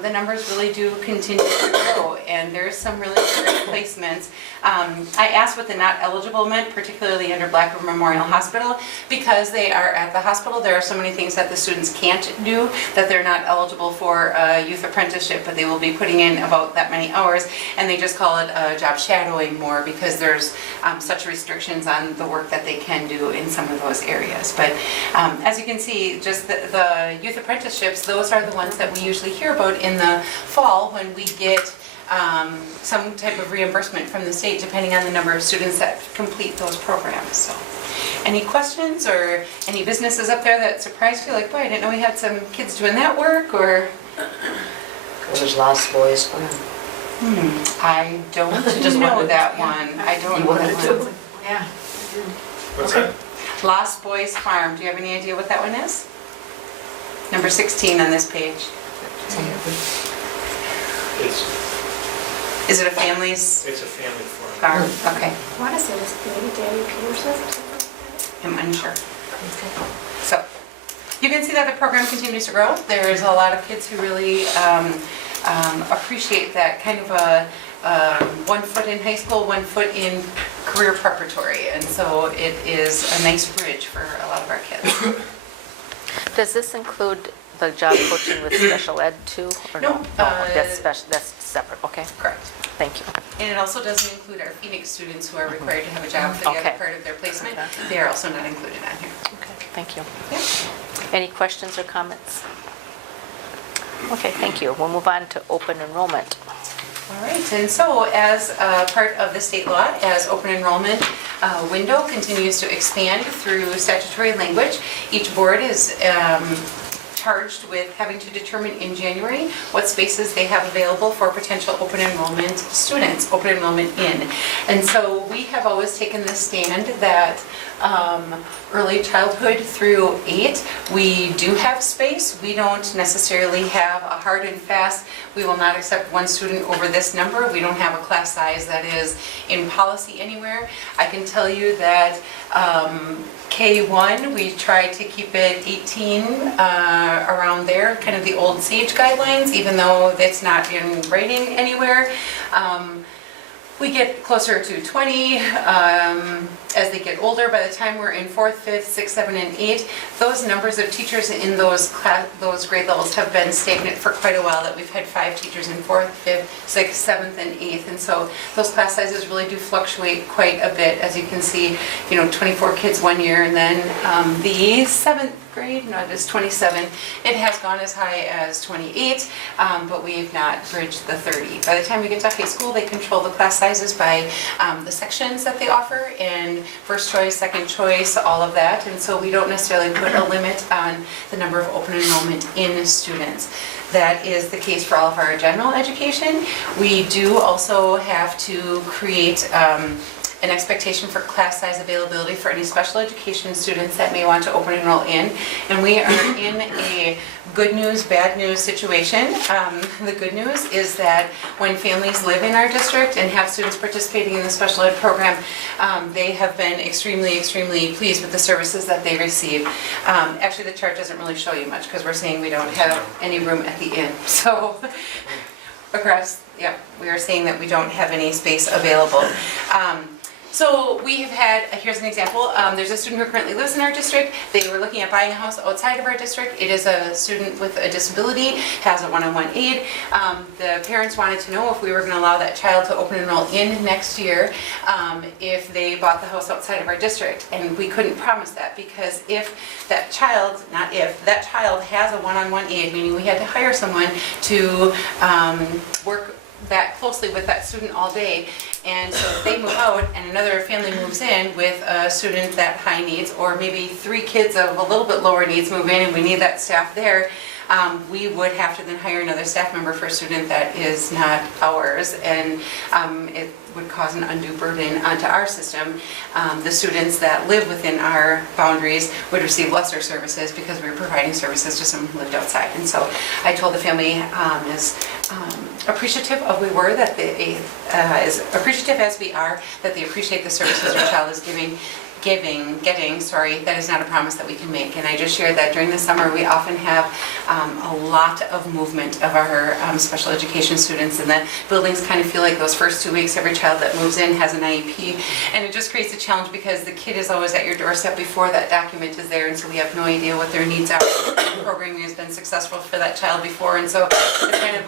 the numbers really do continue to grow, and there's some really great placements. I asked what the not eligible meant, particularly under Black River Memorial Hospital, because they are at the hospital. There are so many things that the students can't do that they're not eligible for a youth apprenticeship, but they will be putting in about that many hours, and they just call it job shadowing more because there's such restrictions on the work that they can do in some of those areas. But as you can see, just the youth apprenticeships, those are the ones that we usually hear about in the fall when we get some type of reimbursement from the state, depending on the number of students that complete those programs. So, any questions or any businesses up there that surprised you? Like, boy, I didn't know we had some kids doing that work, or? There's Lost Boys Farm. I don't know that one. I don't know that one. Yeah. What's that? Lost Boys Farm, do you have any idea what that one is? Number 16 on this page. Is it a family's It's a family farm. farm? Okay, I want to say this maybe Danny Peterson or something like that. I'm unsure. So, you can see that the program continues to grow. There's a lot of kids who really appreciate that kind of a 1 foot in high school, 1 foot in career preparatory. And so it is a nice bridge for a lot of our kids. Does this include the job coaching with special ed too? Or No, That's separate, okay. Correct. Thank you. And it also doesn't include our Phoenix students who are required to have a job for the other Okay. part of their placement. They are also not included on here. Okay, thank you. Yeah. Any questions or comments? Okay, thank you. We'll move on to open enrollment. All right, and so as part of the state law, as open enrollment window continues to expand through statutory language, each board is charged with having to determine in January what spaces they have available for potential open enrollment students, open enrollment in. And so we have always taken the stand that early childhood through 8, we do have space. We don't necessarily have a hard and fast, we will not accept one student over this number. We don't have a class size that is in policy anywhere. I can tell you that K1, we try to keep it 18 around there, kind of the old SAGE guidelines, even though it's not in writing anywhere. We get closer to 20 as they get older. By the time we're in 4th, 5th, 6th, 7th, and 8th, those numbers of teachers in those grade levels have been stagnant for quite a while, that we've had 5 teachers in 4th, 5th, 6th, 7th, and 8th. And so those class sizes really do fluctuate quite a bit. As you can see, 24 kids one year, and then the 7th grade, no, it is 27. It has gone as high as 28, but we've not bridged the 30. By the time we get to high school, they control the class sizes by the sections that they offer, and first choice, second choice, all of that. And so we don't necessarily put a limit on the number of open enrollment in students. That is the case for all of our general education. We do also have to create an expectation for class size availability for any special education students that may want to open enroll in. And we are in a good news, bad news situation. The good news is that when families live in our district and have students participating in the special ed program, they have been extremely, extremely pleased with the services that they receive. Actually, the chart doesn't really show you much because we're saying we don't have any room at the inn. So across, yeah, we are saying that we don't have any space available. So we have had, here's an example, there's a student who currently lives in our district. They were looking at buying a house outside of our district. It is a student with a disability, has a one-on-one aid. The parents wanted to know if we were going to allow that child to open enroll in next year if they bought the house outside of our district. And we couldn't promise that, because if that child, not if, that child has a one-on-one aid, meaning we had to hire someone to work that closely with that student all day. And so if they move out and another family moves in with a student that high needs, or maybe 3 kids of a little bit lower needs move in and we need that staff there, we would have to then hire another staff member for a student that is not ours, and it would cause an undue burden onto our system. The students that live within our boundaries would receive lesser services because we were providing services to someone who lived outside. And so I told the family as appreciative of we were that they, as appreciative as we are, that they appreciate the services their child is getting, that is not a promise that we can make. And I just shared that during the summer we often have a lot of movement of our special education students, and that buildings kind of feel like those first 2 weeks every child that moves in has an IEP, and it just creates a challenge because the kid is always at your doorstep before that document is there, and so we have no idea what their needs are. The programming has been successful for that child before, and so it's kind of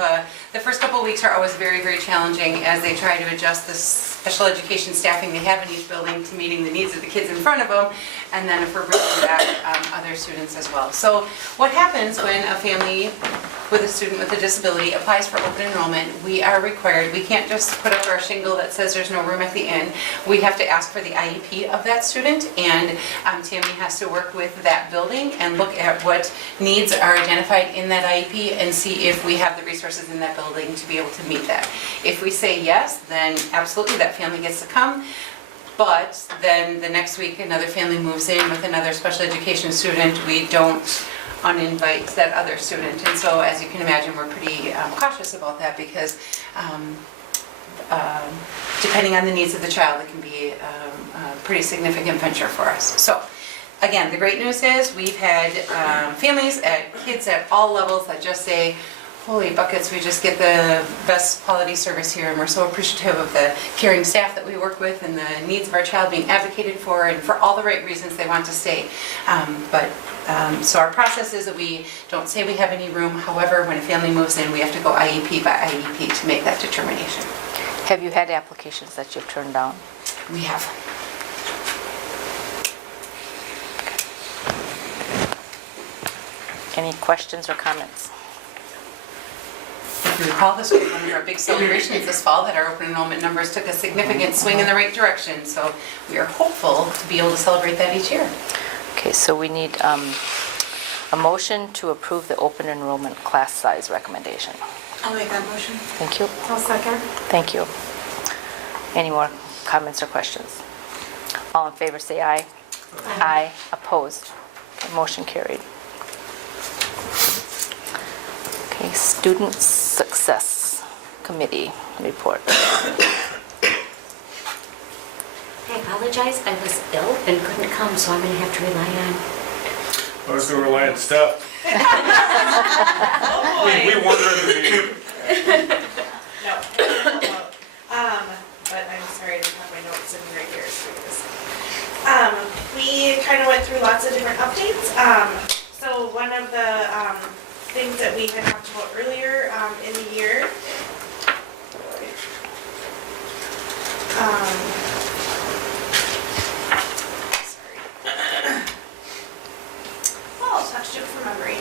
the first couple of weeks are always very, very challenging as they try to adjust the special education staffing they have in each building to meeting the needs of the kids in front of them, and then if we're bringing back other students as well. So what happens when a family with a student with a disability applies for open enrollment? We are required, we can't just put up our shingle that says there's no room at the inn. We have to ask for the IEP of that student, and Tammy has to work with that building and look at what needs are identified in that IEP and see if we have the resources in that building to be able to meet that. If we say yes, then absolutely that family gets to come. But then the next week, another family moves in with another special education student. We don't uninvite that other student. And so, as you can imagine, we're pretty cautious about that because depending on the needs of the child, it can be a pretty significant venture for us. So, again, the great news is we've had families, kids at all levels that just say, holy buckets, we just get the best quality service here, and we're so appreciative of the caring staff that we work with and the needs of our child being advocated for, and for all the right reasons they want to stay. So our process is that we don't say we have any room. However, when a family moves in, we have to go IEP by IEP to make that determination. Have you had applications that you've turned down? We have. Any questions or comments? If you recall, this was one of our big celebrations this fall, that our open enrollment numbers took a significant swing in the right direction. So we are hopeful to be able to celebrate that each year. Okay, so we need a motion to approve the open enrollment class size recommendation. I'll make that motion. Thank you. I'll second. Thank you. Any more comments or questions? All in favor say aye. Aye. Opposed? Okay, motion carried. Okay, Student Success Committee report. I apologize, I was ill and couldn't come, so I'm going to have to rely on... I was going to rely on stuff. We wonder in the meeting. No. But I'm sorry, I didn't have my notes in right here. We kind of went through lots of different updates. So one of the things that we had talked about earlier in the year, I'll touch it from memory.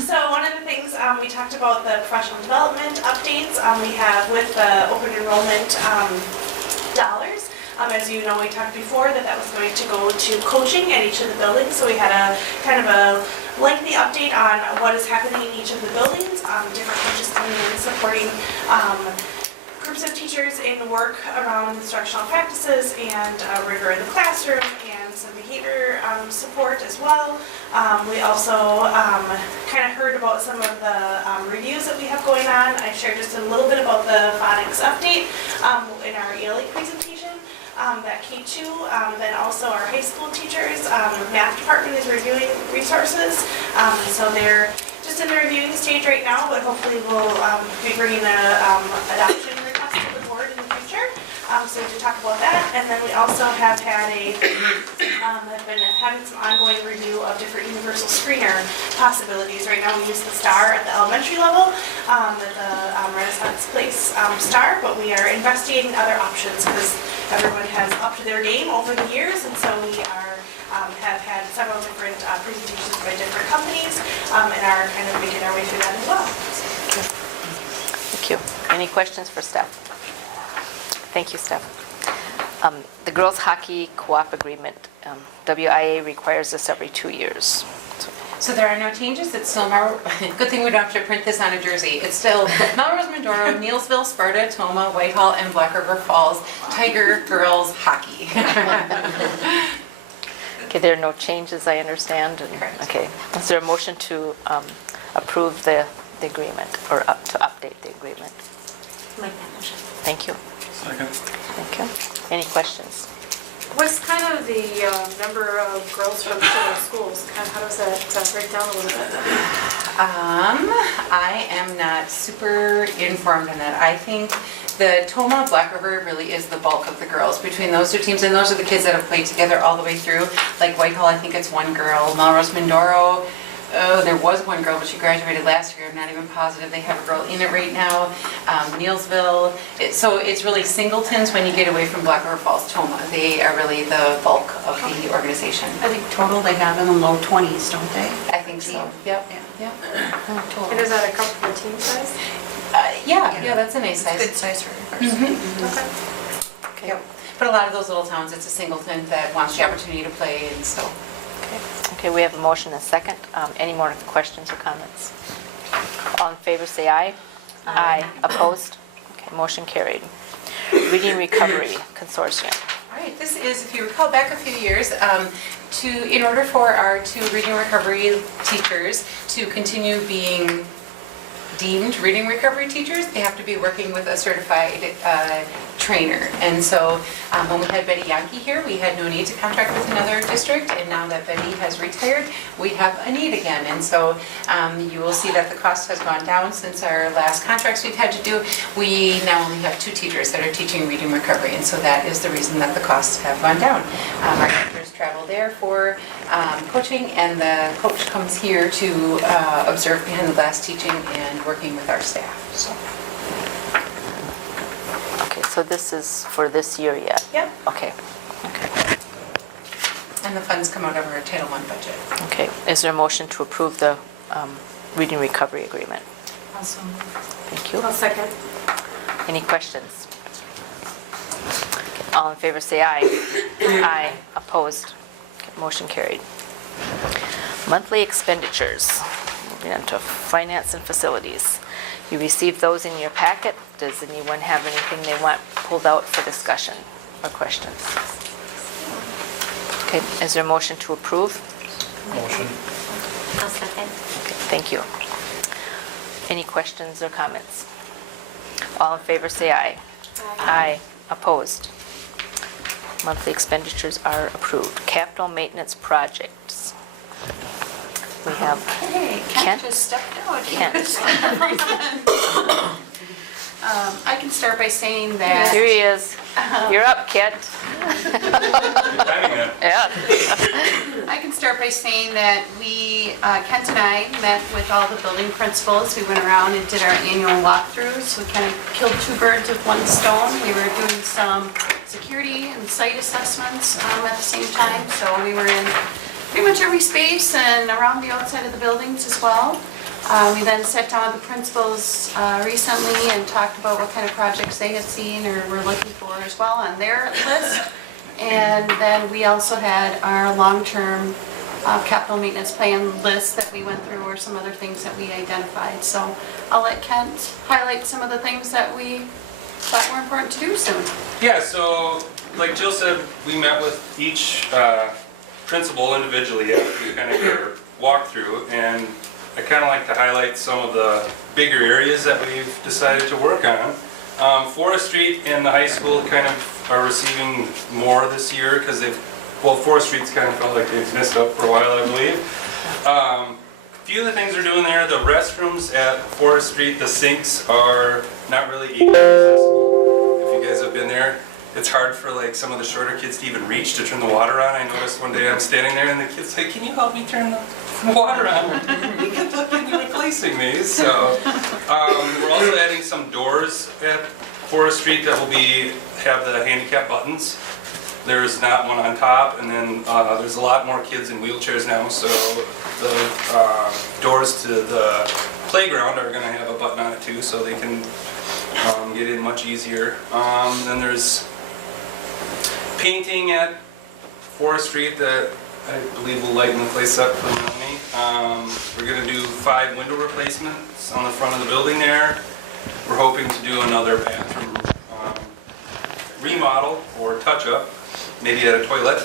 So one of the things we talked about the professional development updates we have with the open enrollment dollars. As you know, we talked before that was going to go to coaching at each of the buildings. So we had a kind of a lengthy update on what is happening in each of the buildings, different coaches coming in supporting groups of teachers in work around instructional practices and rigor in the classroom and some behavior support as well. We also kind of heard about some of the reviews that we have going on. I shared just a little bit about the phonics update in our ELA presentation. That K2, then also our high school teachers, math department is reviewing resources. So they're just in the reviewing stage right now, but hopefully we'll be bringing an adoption request to the board in the future. So to talk about that, and then we also have had have been having some ongoing review of different universal screener possibilities. Right now we use the STAR at the elementary level, the Renaissance Place STAR, but we are investigating other options because everyone has upped their game over the years, and so we are have had several different presentations by different companies and are kind of making our way through that as well. Thank you. Any questions for Steph? Thank you, Steph. The girls hockey co-op agreement, WIA requires this every 2 years. So there are no changes. It's still good thing we don't have to print this on a jersey. It's still Melrose, Mindoro, Neelsville, Sparta, Toma, Whitehall, and Black River Falls Tiger girls hockey. Okay, there are no changes, I understand. Correct. Okay, is there a motion to approve the agreement or to update the agreement? Make that motion. Thank you. Second. Thank you. Any questions? What's kind of the number of girls from each of those schools? Kind of how does that break down a little bit? I am not super informed on that. I think the Toma Black River really is the bulk of the girls between those two teams, and those are the kids that have played together all the way through. Like Whitehall, I think it's one girl. Melrose, Mindoro, there was one girl, but she graduated last year. I'm not even positive they have a girl in it right now. Neelsville. So it's really singletons when you get away from Black River Falls, Toma. They are really the bulk of the organization. I think total they have in the low 20s, don't they? I think so. Yep. Yeah. And is that a comfortable team size? Yeah, that's a nice size. Good size for your first. Okay. Yep. But a lot of those little towns, it's a singleton that wants the opportunity to play, and so. Okay, we have a motion and a second. Any more questions or comments? All in favor say aye. Aye. Opposed? Okay, motion carried. Reading Recovery Consortium. All right, this is, if you recall back a few years, in order for our 2 reading recovery teachers to continue being deemed reading recovery teachers, they have to be working with a certified trainer. And so when we had Betty Yankee here, we had no need to contract with another district, and now that Betty has retired, we have a need again. And so you will see that the cost has gone down since our last contracts we've had to do. We now only have 2 teachers that are teaching reading recovery, and so that is the reason that the costs have gone down. Our teachers travel there for coaching, and the coach comes here to observe behind the glass teaching and working with our staff. So. Okay, so this is for this year yet? Yep. Okay. Okay. And the funds come out of our Title I budget. Okay, is there a motion to approve the reading recovery agreement? Also. Thank you. I'll second. Any questions? All in favor say aye. Aye. Opposed? Okay, motion carried. Monthly expenditures. Moving on to finance and facilities. You received those in your packet. Does anyone have anything they want pulled out for discussion or questions? Okay, is there a motion to approve? Motion. I'll second. Okay, thank you. Any questions or comments? All in favor say aye. Aye. Opposed? Monthly expenditures are approved. Capital maintenance projects. We have Hey, Kent just stepped out. Kent. I can start by saying that. Here he is. You're up, Kent. Yeah. I can start by saying that Kent and I met with all the building principals. We went around and did our annual walkthroughs. We kind of killed 2 birds with 1 stone. We were doing some security and site assessments at the same time. So we were in pretty much every space and around the outside of the buildings as well. We then sat down with the principals recently and talked about what kind of projects they had seen or were looking for as well on their list. And then we also had our long-term capital maintenance plan list that we went through, or some other things that we identified. So I'll let Kent highlight some of the things that we thought were important to do soon. Yeah, so like Jill said, we met with each principal individually after we kind of did our walkthrough, and I kind of like to highlight some of the bigger areas that we've decided to work on. Forest Street and the high school kind of are receiving more this year because Forest Street's kind of felt like they've missed up for a while, I believe. A few of the things they're doing there, the restrooms at Forest Street, the sinks are not really equally accessible. If you guys have been there, it's hard for like some of the shorter kids to even reach to turn the water on. I noticed one day I'm standing there and the kid's say, "Can you help me turn the water on?" You can look into replacing these. So we're also adding some doors at Forest Street that will have the handicap buttons. There's not one on top, and then there's a lot more kids in wheelchairs now, so the doors to the playground are going to have a button on it too, so they can get in much easier. Then there's painting at Forest Street that I believe will lighten the place up permanently. We're going to do 5 window replacements on the front of the building there. We're hoping to do another bathroom remodel or touch-up, maybe at a toilet.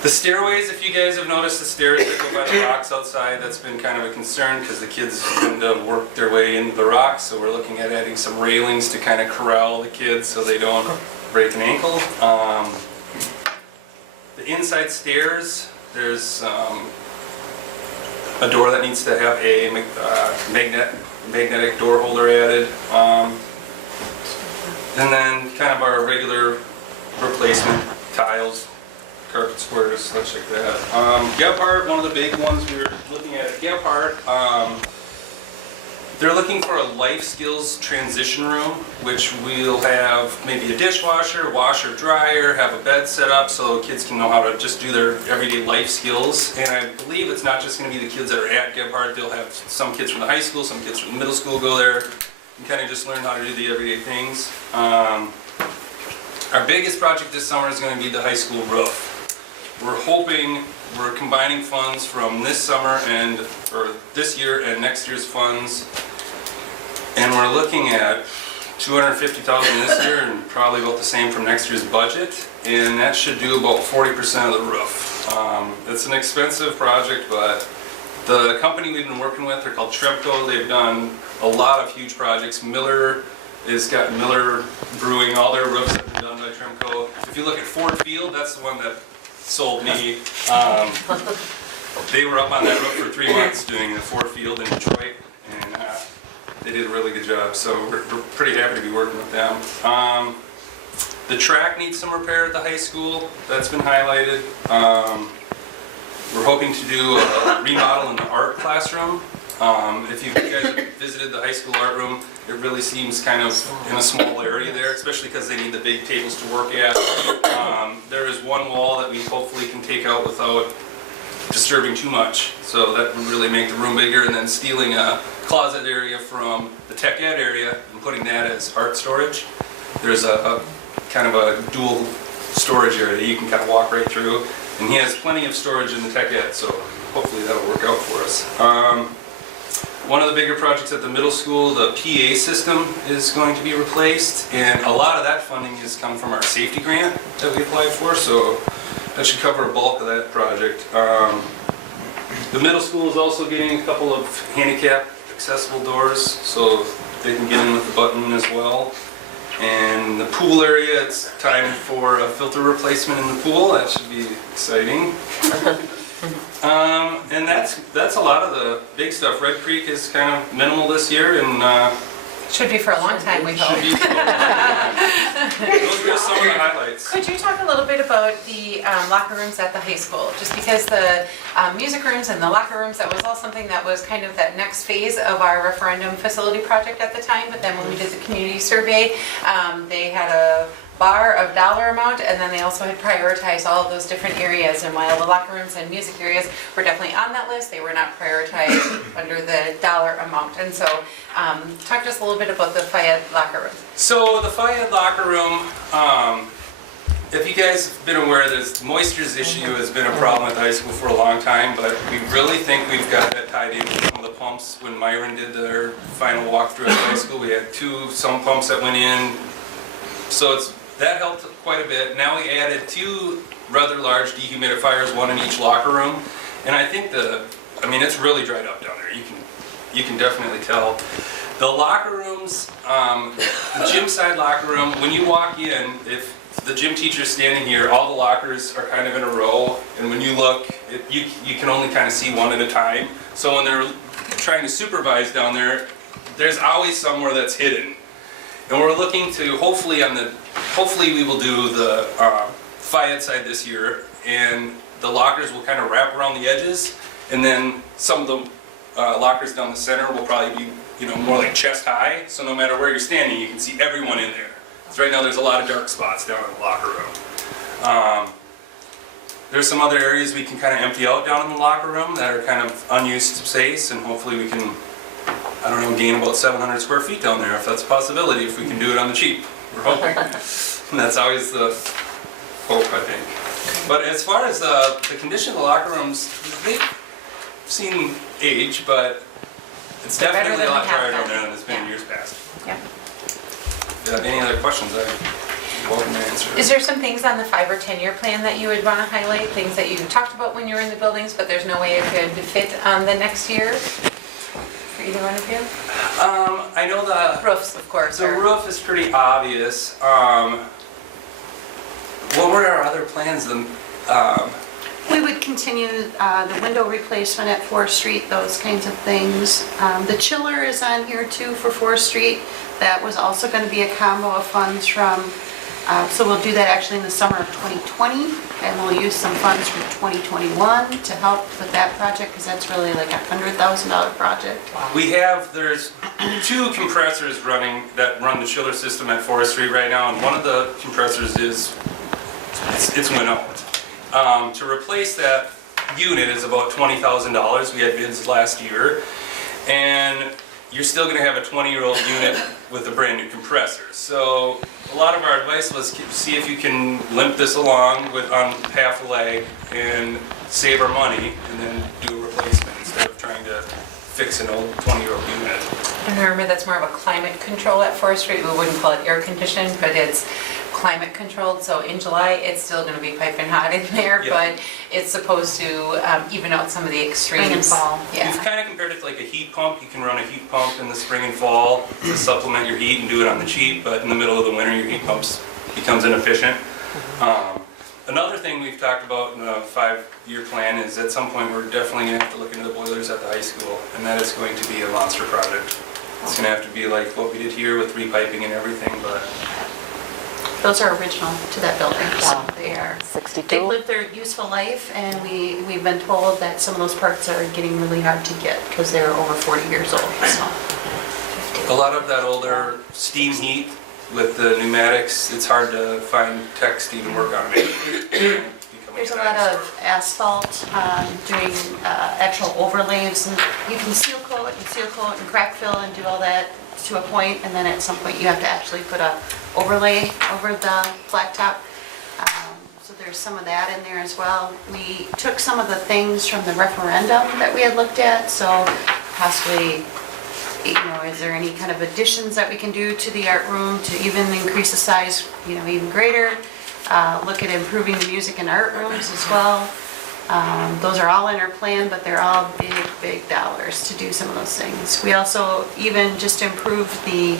The stairways, if you guys have noticed the stairs that go by the rocks outside, that's been kind of a concern because the kids tend to work their way into the rocks, so we're looking at adding some railings to kind of corral the kids so they don't break an ankle. The inside stairs, there's a door that needs to have a magnetic door holder added. And then kind of our regular replacement tiles, carpet squares, such like that. Gebhardt, one of the big ones we were looking at Gebhardt, they're looking for a life skills transition room, which we'll have maybe a dishwasher, washer, dryer, have a bed set up so kids can know how to just do their everyday life skills. And I believe it's not just going to be the kids that are at Gebhardt. They'll have some kids from the high school, some kids from the middle school go there and kind of just learn how to do the everyday things. Our biggest project this summer is going to be the high school roof. We're combining funds from this summer or this year and next year's funds, and we're looking at $250,000 this year and probably about the same from next year's budget, and that should do about 40% of the roof. It's an expensive project, but the company we've been working with, they're called Tremco. They've done a lot of huge projects. Miller has got Miller Brewing, all their roofs have been done by Tremco. If you look at Ford Field, that's the one that sold me. They were up on that roof for 3 months doing the Ford Field in Detroit, and they did a really good job, so we're pretty happy to be working with them. The track needs some repair at the high school. That's been highlighted. We're hoping to do a remodel in the art classroom. If you guys have visited the high school art room, it really seems kind of in a small area there, especially because they need the big tables to work at. There is one wall that we hopefully can take out without disturbing too much, so that would really make the room bigger, and then stealing a closet area from the tech ed area and putting that as art storage. There's a kind of a dual storage area you can kind of walk right through, and he has plenty of storage in the tech ed, so hopefully that'll work out for us. One of the bigger projects at the middle school, the PA system is going to be replaced, and a lot of that funding has come from our safety grant that we applied for, so that should cover a bulk of that project. The middle school is also getting a couple of handicap accessible doors, so they can get in with the button as well. And the pool area, it's time for a filter replacement in the pool. That should be exciting. And that's a lot of the big stuff. Red Creek is kind of minimal this year, and should be for a long time, we hope. Should be for a long time. Those are some of the highlights. Could you talk a little bit about the locker rooms at the high school? Just because the music rooms and the locker rooms, that was all something that was kind of that next phase of our referendum facility project at the time, but then when we did the community survey, they had a bar of dollar amount, and then they also had prioritized all of those different areas, and while the locker rooms and music areas were definitely on that list, they were not prioritized under the dollar amount. And so talk to us a little bit about the Phi-Ed locker room. So the Phi-Ed locker room, if you guys have been aware, this moisture's issue has been a problem at the high school for a long time, but we really think we've got that tied in with some of the pumps. When Myron did their final walkthrough at the high school, we had two sump pumps that went in, so that helped quite a bit. Now we added two rather large dehumidifiers, one in each locker room, and I think it's really dried up down there. You can definitely tell. The locker rooms, the gym side locker room, when you walk in, if the gym teacher's standing here, all the lockers are kind of in a row, and when you look, you can only kind of see one at a time. So when they're trying to supervise down there, there's always somewhere that's hidden. And we're looking to, hopefully we will do the Phi-Ed side this year, and the lockers will kind of wrap around the edges, and then some of the lockers down the center will probably be, more like chest high, so no matter where you're standing, you can see everyone in there. So right now there's a lot of dark spots down in the locker room. There's some other areas we can kind of empty out down in the locker room that are kind of unused space, and hopefully we can, gain about 700 square feet down there, if that's a possibility, if we can do it on the cheap. We're hoping. And that's always the hope, I think. But as far as the condition of the locker rooms, they've seen age, but it's definitely a lot drier down there than it's been in years past. Yeah. If you have any other questions, I'm welcome to answer. Is there some things on the 5 or 10-year plan that you would want to highlight? Things that you talked about when you were in the buildings, but there's no way it could fit on the next year? For either one of you? I know the roofs, of course. The roof is pretty obvious. What were our other plans? We would continue the window replacement at 4th Street, those kinds of things. The chiller is on here too for 4th Street. That was also going to be a combo of funds from, so we'll do that actually in the summer of 2020, and we'll use some funds from 2021 to help with that project, because that's really like a $100,000 project. There's two compressors that run the chiller system at 4th Street right now, and one of the compressors it's went out. To replace that unit is about $20,000. We had bids last year, and you're still going to have a 20-year-old unit with a brand new compressor. So a lot of our advice was see if you can limp this along on half a leg and save our money, and then do a replacement instead of trying to fix an old 20-year-old unit. And remember, that's more of a climate control at forestry. We wouldn't call it air conditioned, but it's climate controlled. So in July, it's still going to be piping hot in there, Yep. but it's supposed to even out some of the extremes. Spring and fall. Yeah. We've kind of compared it to like a heat pump. You can run a heat pump in the spring and fall to supplement your heat and do it on the cheap, but in the middle of the winter, your heat pump becomes inefficient. Another thing we've talked about in the 5-year plan is at some point, we're definitely going to have to look into the boilers at the high school, and that is going to be a monster project. It's going to have to be like what we did here with repiping and everything, but Those are original to that building, so Wow. they are. 62? They've lived their useful life, and we've been told that some of those parts are getting really hard to get because they're over 40 years old, so. a lot of that older steam heat with the pneumatics, it's hard to find techs to even work on it. There's a lot of asphalt, doing actual overlays, and you can seal coat and crack fill and do all that to a point, and then at some point you have to actually put a overlay over the blacktop. So there's some of that in there as well. We took some of the things from the referendum that we had looked at, so possibly, you know, is there any kind of additions that we can do to the art room to even increase the size, you know, even greater? Look at improving the music and art rooms as well. Those are all in our plan, but they're all big, big dollars to do some of those things. We also even just improved the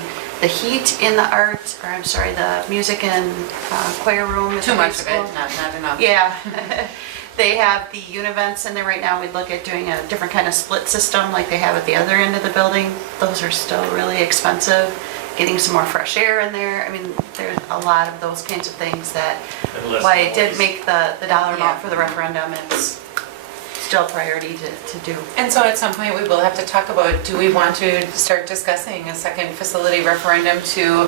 heat in the art, or I'm sorry, the music and choir room. at the Too high much of school. it, not enough. Yeah. They have the univents in there right now. We'd look at doing a different kind of split system like they have at the other end of the building. Those are still really expensive. Getting some more fresh air in there. I mean, there's a lot of those kinds of things that, why it did make the dollar amount for the referendum, it's still a priority to do. And so at some point, we will have to talk about, do we want to start discussing a second facility referendum to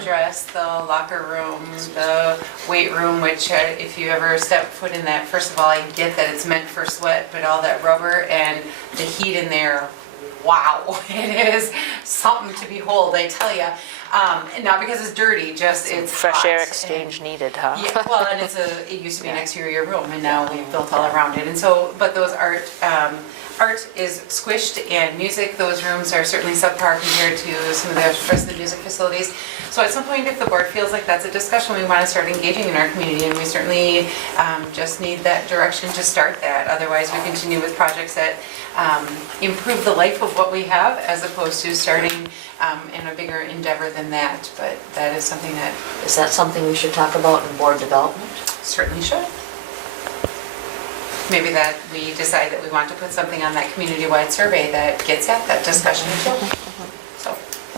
address the locker room, the weight room, which if you ever step foot in that, first of all, I get that it's meant for sweat, but all that rubber and the heat in there, wow, it is something to behold, I tell you. And not because it's dirty, just it's Fresh air hot. exchange needed, huh? Yeah, well, and it used to be an exterior room, and now we've built all around it. And so, but those art is squished, and music, those rooms are certainly subpar compared to some of the rest of the music facilities. So at some point, if the board feels like that's a discussion we want to start engaging in our community, and we certainly just need that direction to start that. Otherwise, we continue with projects that improve the life of what we have, as opposed to starting in a bigger endeavor than that. But that is something that Is that something we should talk about in board development? certainly should. Maybe that we decide that we want to put something on that community-wide survey that gets at that discussion too.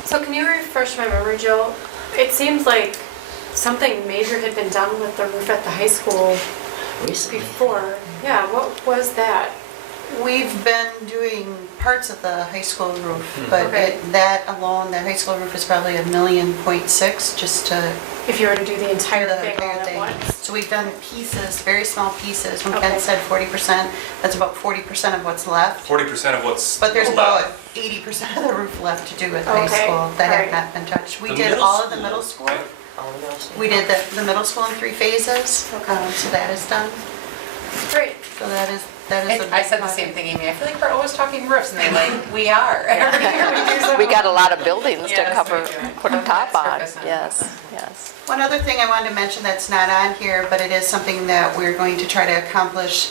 So can you refresh my memory, Jill? It seems like something major had been done with the roof at the high school before. Yeah, what was that? We've been doing parts of the high school roof, but Okay. that alone, the high school roof is probably $1.6 million just to. If you were to do the entire the thing all entire at thing. once? So we've done pieces, very small pieces. When Okay. Ken said 40%, that's about 40% of what's left. 40% of what's But there's left. about 80% of the roof left to do at the high Okay, school that have alright. not been touched. We The did middle all of the school, middle school. right? We did the middle school in 3 phases, so that is done. Great. So that is a big I said the project. same thing, Amy. I feel like we're always talking roofs, and they like, we are. Every year we do something. We got a lot of buildings to Yes, cover, we do. put a top on. Surface on. Yes, yes. One other thing I wanted to mention that's not on here, but it is something that we're going to try to accomplish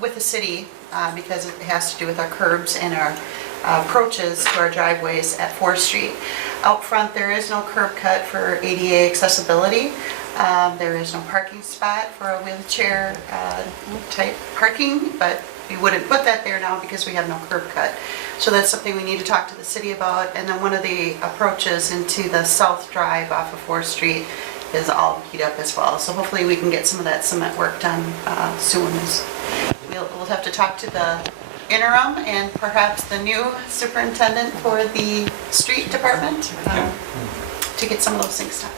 with the city, because it has to do with our curbs and our approaches to our driveways at 4th Street. Out front, there is no curb cut for ADA accessibility. There is no parking spot for a wheelchair type parking, but we wouldn't put that there now because we have no curb cut. So that's something we need to talk to the city about. And then one of the approaches into the south drive off of 4th Street is all beat up as well. So hopefully we can get some of that cement work done soon. We'll have to talk to the interim and perhaps the new superintendent for the street department to get some of those things done.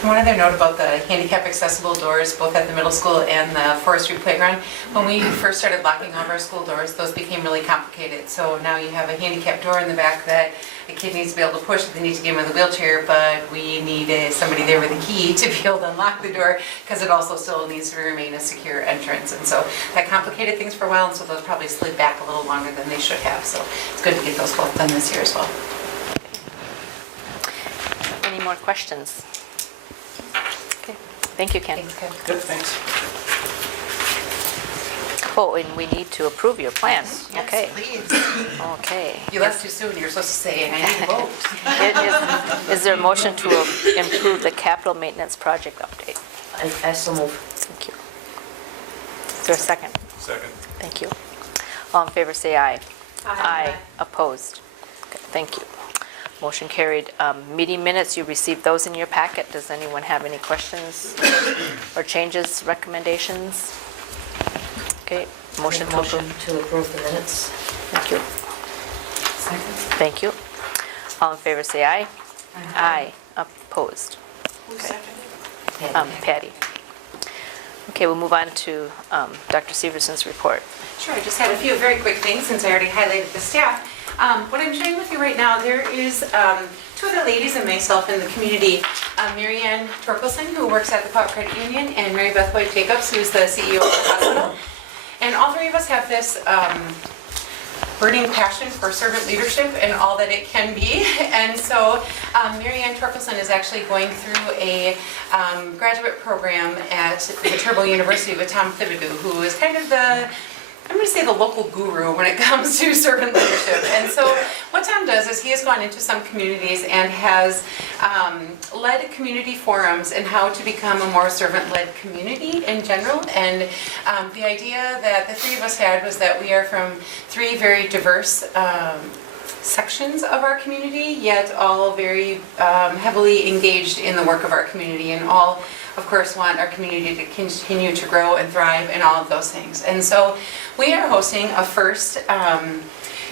And one other note about the handicap accessible doors, both at the middle school and the Forest Street playground. When we first started locking all of our school doors, those became really complicated. So now you have a handicap door in the back that the kid needs to be able to push, they need to get him in the wheelchair, but we need somebody there with a key to be able to unlock the door, because it also still needs to remain a secure entrance. And so that complicated things for a while, and so those probably slid back a little longer than they should have. So it's good to get those both done this year as well. Any more questions? Okay, thank you, Ken. Good, thanks. Oh, and we need to approve your plan. Okay. Please. Okay. You left too soon, you're supposed to say, I need a vote. Is there a motion to improve the capital maintenance project update? I so move. Thank you. Is there a second? Second. Thank you. All in favor, say aye. Aye. Opposed? Okay, thank you. Motion carried. Meeting minutes, you received those in your packet. Does anyone have any questions or changes, recommendations? Okay, motion to approve. To approve the minutes. Thank you. Thank you. All in favor, say aye. Aye. Opposed? Okay. Patty. Okay, we'll move on to Dr. Severson's report. Sure, I just had a few very quick things since I already highlighted the staff. What I'm sharing with you right now, there is two other ladies and myself in the community, Mary Ann Torkelson, who works at the Co-op Credit Union, and Mary Beth White Jacobs, who's the CEO of the hospital. And all three of us have this burning passion for servant leadership and all that it can be. And so Mary Ann Torkelson is actually going through a graduate program at the Turbo University with Tom Thibodeau, who is kind of the, I'm going to say the local guru when it comes to servant leadership. And so what Tom does is he has gone into some communities and has led community forums in how to become a more servant-led community in general. And the idea that the three of us had was that we are from three very diverse sections of our community, yet all very heavily engaged in the work of our community, and all, of course, want our community to continue to grow and thrive and all of those things. And so we are hosting a first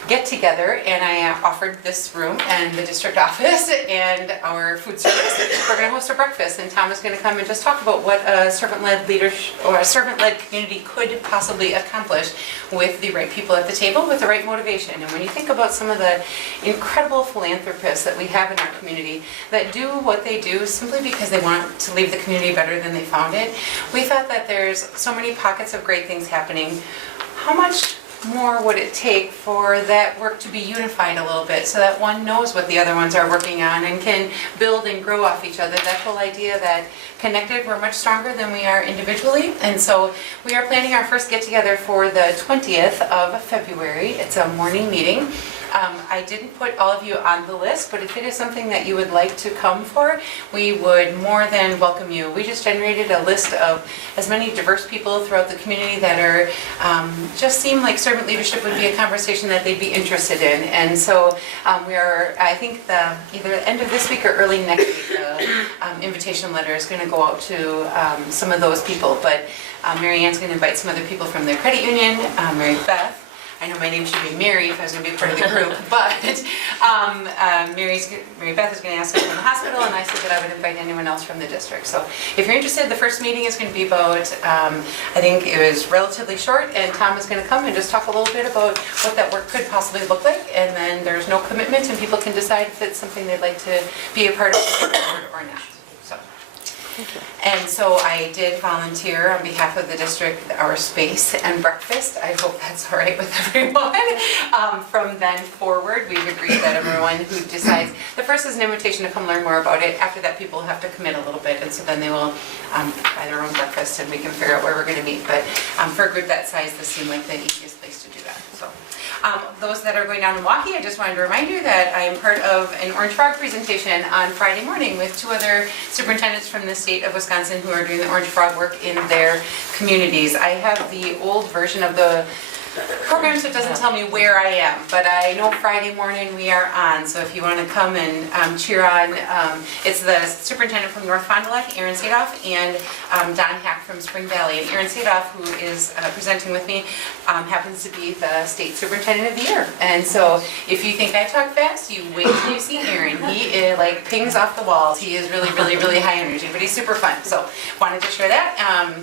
get-together, and I offered this room and the district office and our food service. We're going to host a breakfast, and Tom is going to come and just talk about what a servant-led leadership or a servant-led community could possibly accomplish with the right people at the table, with the right motivation. And when you think about some of the incredible philanthropists that we have in our community that do what they do simply because they want to leave the community better than they found it, we thought that there's so many pockets of great things happening. How much more would it take for that work to be unified a little bit so that one knows what the other ones are working on and can build and grow off each other? That whole idea that connected we're much stronger than we are individually. And so we are planning our first get-together for the 20th of February. It's a morning meeting. I didn't put all of you on the list, but if it is something that you would like to come for, we would more than welcome you. We just generated a list of as many diverse people throughout the community that are just seem like servant leadership would be a conversation that they'd be interested in. And so we are, I think, either the end of this week or early next week, the invitation letter is going to go out to some of those people. But Mary Ann's going to invite some other people from their credit union, Mary Beth. I know my name should be Mary if I was going to be part of the group, but Mary Beth is going to ask us from the hospital, and I said that I would invite anyone else from the district. So if you're interested, the first meeting is going to be about, I think it was relatively short, and Tom is going to come and just talk a little bit about what that work could possibly look like, and then there's no commitment, and people can decide if it's something they'd like to be a part of or not. So. And so I did volunteer on behalf of the district our space and breakfast. I hope that's all right with everyone. From then forward, we've agreed that everyone who decides, the first is an invitation to come learn more about it. After that, people have to commit a little bit, and so then they will buy their own breakfast, and we can figure out where we're going to meet. But for a group that size, this seemed like the easiest place to do that. So. Those that are going down to Milwaukee, I just wanted to remind you that I am part of an Orange Frog presentation on Friday morning with two other superintendents from the state of Wisconsin who are doing the Orange Frog work in their communities. I have the old version of the program, so it doesn't tell me where I am, but I know Friday morning we are on, so if you want to come and cheer on, it's the superintendent from North Fond du Lac, Aaron Sadoff, and Don Hack from Spring Valley. And Aaron Sadoff, who is presenting with me, happens to be the state superintendent of the year. And so if you think I talk fast, you wait till you see Aaron. He like pings off the walls. He is really, really, really high energy, but he's super fun. So wanted to share that.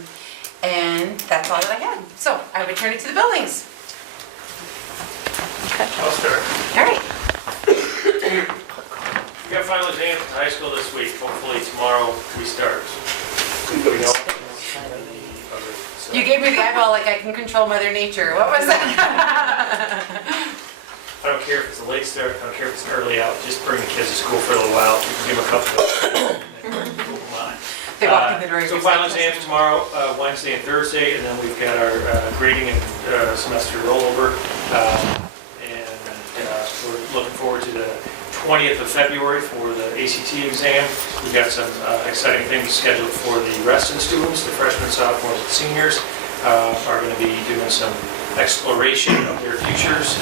And that's all that I had. So I would turn it to the buildings. I'll start. All right. We got final exams in high school this week. Hopefully tomorrow we start. We don't. You gave me the eyeball like I can control Mother Nature. What was that? I don't care if it's a late start, I don't care if it's an early out, just bring the kids to school for a little while, give them a couple of They walk in the door. So final exams tomorrow, Wednesday and Thursday, and then we've got our grading and semester rollover. And we're looking forward to the 20th of February for the ACT exam. We've got some exciting things scheduled for the rest of the students. The freshmen, sophomores, and seniors are going to be doing some exploration of their futures.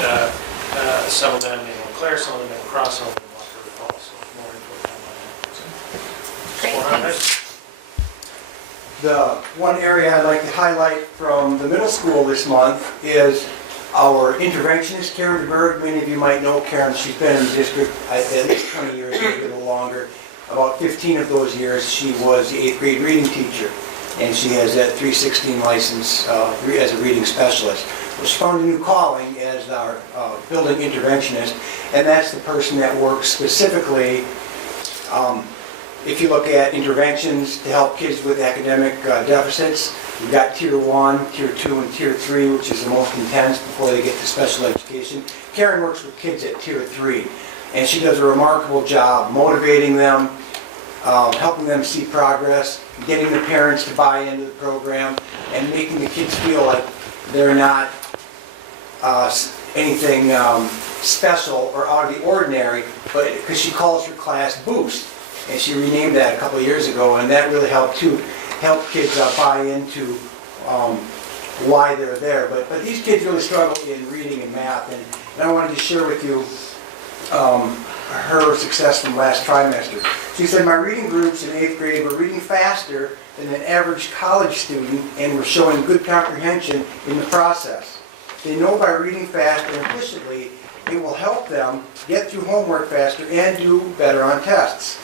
Some of them in Eau Claire, some of them in La Crosse, some of them in Lockwood Falls. So more info on that. Great, thanks. The one area I'd like to highlight from the middle school this month is our interventionist, Karen DeBerg. Many of you might know Karen. She's been in the district at least 20 years, maybe a little longer. About 15 of those years, she was the 8th grade reading teacher, and she has that 316 license as a reading specialist. Well, she found a new calling as our building interventionist, and that's the person that works specifically, if you look at interventions to help kids with academic deficits. We've got Tier 1, Tier 2, and Tier 3, which is the most intense before they get to special education. Karen works with kids at Tier 3, and she does a remarkable job motivating them, helping them see progress, getting the parents to buy into the program, and making the kids feel like they're not anything special or out of the ordinary, but because she calls her class Boost, and she renamed that a couple of years ago, and that really helped too. Help kids buy into why they're there. But these kids really struggle in reading and math, and I wanted to share with you her success from last trimester. She said, my reading groups in 8th grade were reading faster than an average college student and were showing good comprehension in the process. They know by reading fast and efficiently, it will help them get through homework faster and do better on tests.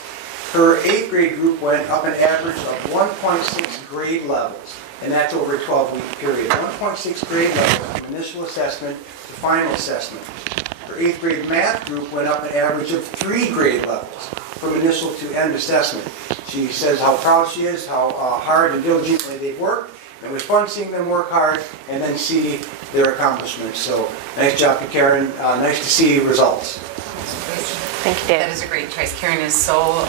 Her 8th grade group went up an average of 1.6 grade levels, and that's over a 12-week period. 1.6 grade levels from initial assessment to final assessment. Her 8th grade math group went up an average of 3 grade levels from initial to end assessment. She says how proud she is, how hard and diligently they've worked. It was fun seeing them work hard and then see their accomplishments. So nice job to Karen. Nice to see results. Thank you, Dave. That is a great choice. Karen is so,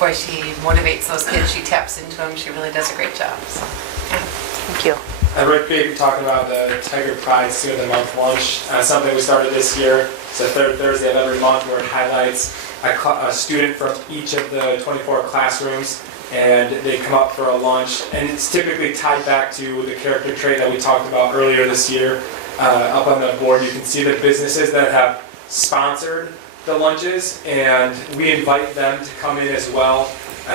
boy, she motivates those kids. She taps into them. She really does a great job. So, yeah. Thank you. I read Baby talking about the Tiger Pride Student of the Month lunch. Something we started this year. It's the third Thursday of every month where it highlights a student from each of the 24 classrooms, and they come up for a lunch. And it's typically tied back to the character trait that we talked about earlier this year. Up on the board, you can see the businesses that have sponsored the lunches, and we invite them to come in as well.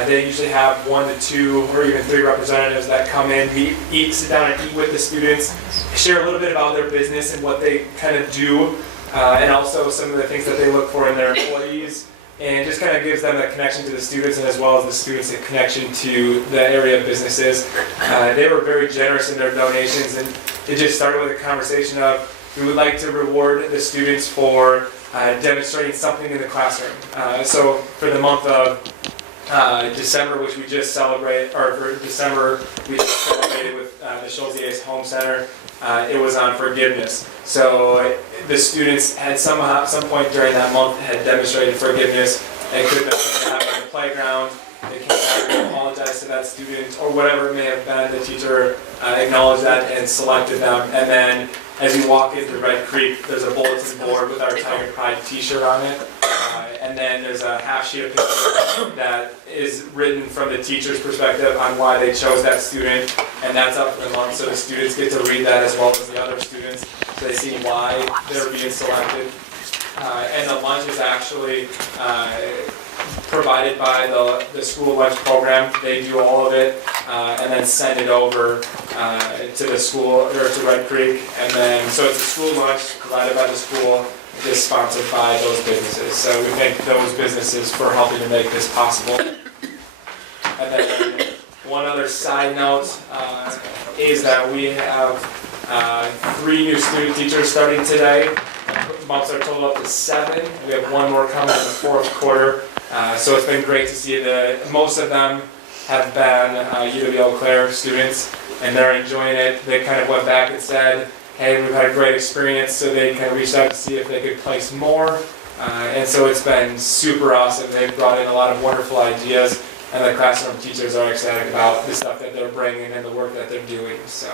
They usually have 1 to 2 or even 3 representatives that come in, sit down and eat with the students, share a little bit about their business and what they kind of do, and also some of the things that they look for in their employees, and just kind of gives them a connection to the students, and as well as the students a connection to the area of businesses. They were very generous in their donations, and it just started with a conversation of, we would like to reward the students for demonstrating something in the classroom. So for the month of December, which we just celebrated, or for December, we just celebrated with the Scholzius Home Center. It was on forgiveness. So the students at some point during that month had demonstrated forgiveness. They could have happened on the playground. They came back and apologized to that student, or whatever it may have been. The teacher acknowledged that and selected them. And then as you walk into Red Creek, there's a bulletin board with our Tiger Pride t-shirt on it. And then there's a half sheet of paper that is written from the teacher's perspective on why they chose that student. And that's up for the month, so the students get to read that as well as the other students. So they see why they're being selected. And the lunch is actually provided by the school lunch program. They do all of it and then send it over to the school, or to Red Creek. And then, so it's a school lunch provided by the school, just sponsored by those businesses. So we thank those businesses for helping to make this possible. And then one other side note is that we have 3 new student teachers starting today. bumps our total up to 7, and we have one more coming in the fourth quarter. So it's been great to see that most of them have been UW-Eau Claire students, and they're enjoying it. They kind of went back and said, hey, we've had a great experience, so they kind of reached out to see if they could place more. And so it's been super awesome. They've brought in a lot of wonderful ideas, and the classroom teachers are excited about the stuff that they're bringing and the work that they're doing. So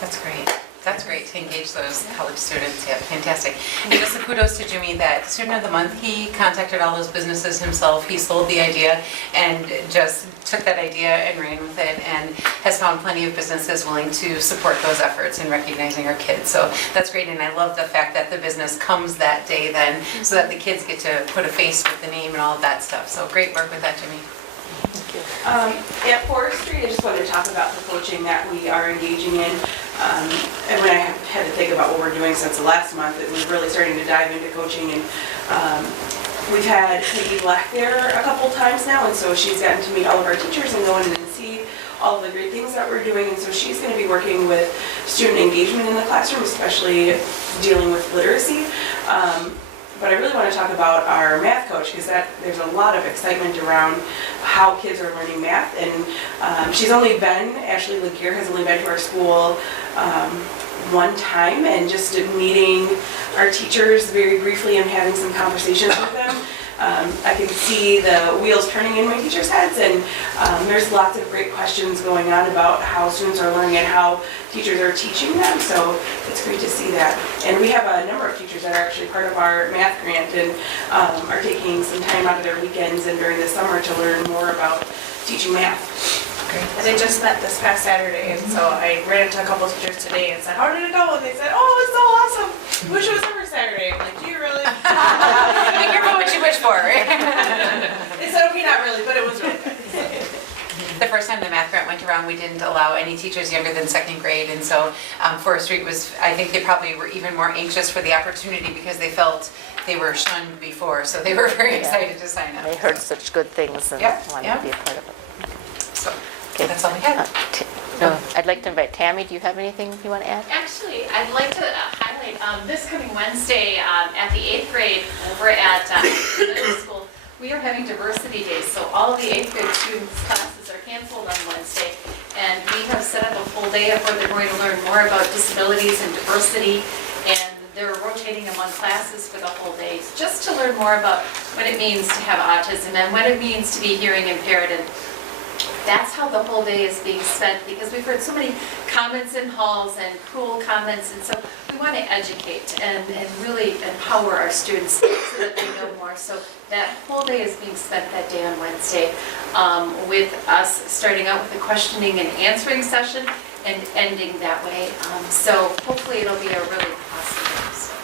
That's great. That's great to engage those college students. Yeah, fantastic. And just a kudos to Jimmy, that Student of the Month, he contacted all those businesses himself. He sold the idea and just took that idea and ran with it, and has found plenty of businesses willing to support those efforts in recognizing our kids. So that's great, and I love the fact that the business comes that day then, so that the kids get to put a face with the name and all of that stuff. So great work with that, Jimmy. At Forestry, I just wanted to talk about the coaching that we are engaging in. And when I had to think about what we're doing since the last month, it was really starting to dive into coaching. And we've had Peggy Black there a couple times now, and so she's gotten to meet all of our teachers and go in and see all of the great things that we're doing. And so she's going to be working with student engagement in the classroom, especially dealing with literacy. But I really want to talk about our math coach, because there's a lot of excitement around how kids are learning math. And Ashley Laguerre has only been to our school one time, and just meeting our teachers very briefly and having some conversations with them. I can see the wheels turning in my teachers' heads, and there's lots of great questions going on about how students are learning and how teachers are teaching them, so it's great to see that. And we have a number of teachers that are actually part of our math grant and are taking some time out of their weekends and during the summer to learn more about teaching math. And they just met this past Saturday, and so I ran into a couple of teachers today and said, how did it go? And they said, oh, it's so awesome. Wish it was every Saturday. I'm like, do you really? Be careful what you wish for. They said, okay, not really, but it was really good. The first time the math grant went around, we didn't allow any teachers younger than second grade, and so Forestry was, I think they probably were even more anxious for the opportunity because they felt they were shunned before, so they were very excited to sign up. They heard such good things and wanted to be a part of it. So that's all we have. I'd like to invite Tammy. Do you have anything you want to add? Actually, I'd like to highlight this coming Wednesday at the 8th grade over at middle school. We are having diversity days, so all of the 8th grade students' classes are canceled on Wednesday, and we have set up a full day where they're going to learn more about disabilities and diversity, and they're rotating among classes for the whole day, just to learn more about what it means to have autism and what it means to be hearing impaired. And that's how the whole day is being spent, because we've heard so many comments in halls and cruel comments, and so we want to educate and really empower our students so that they know more. So that whole day is being spent that day on Wednesday, with us starting out with a questioning and answering session and ending that way. So hopefully it'll be a really positive day. So,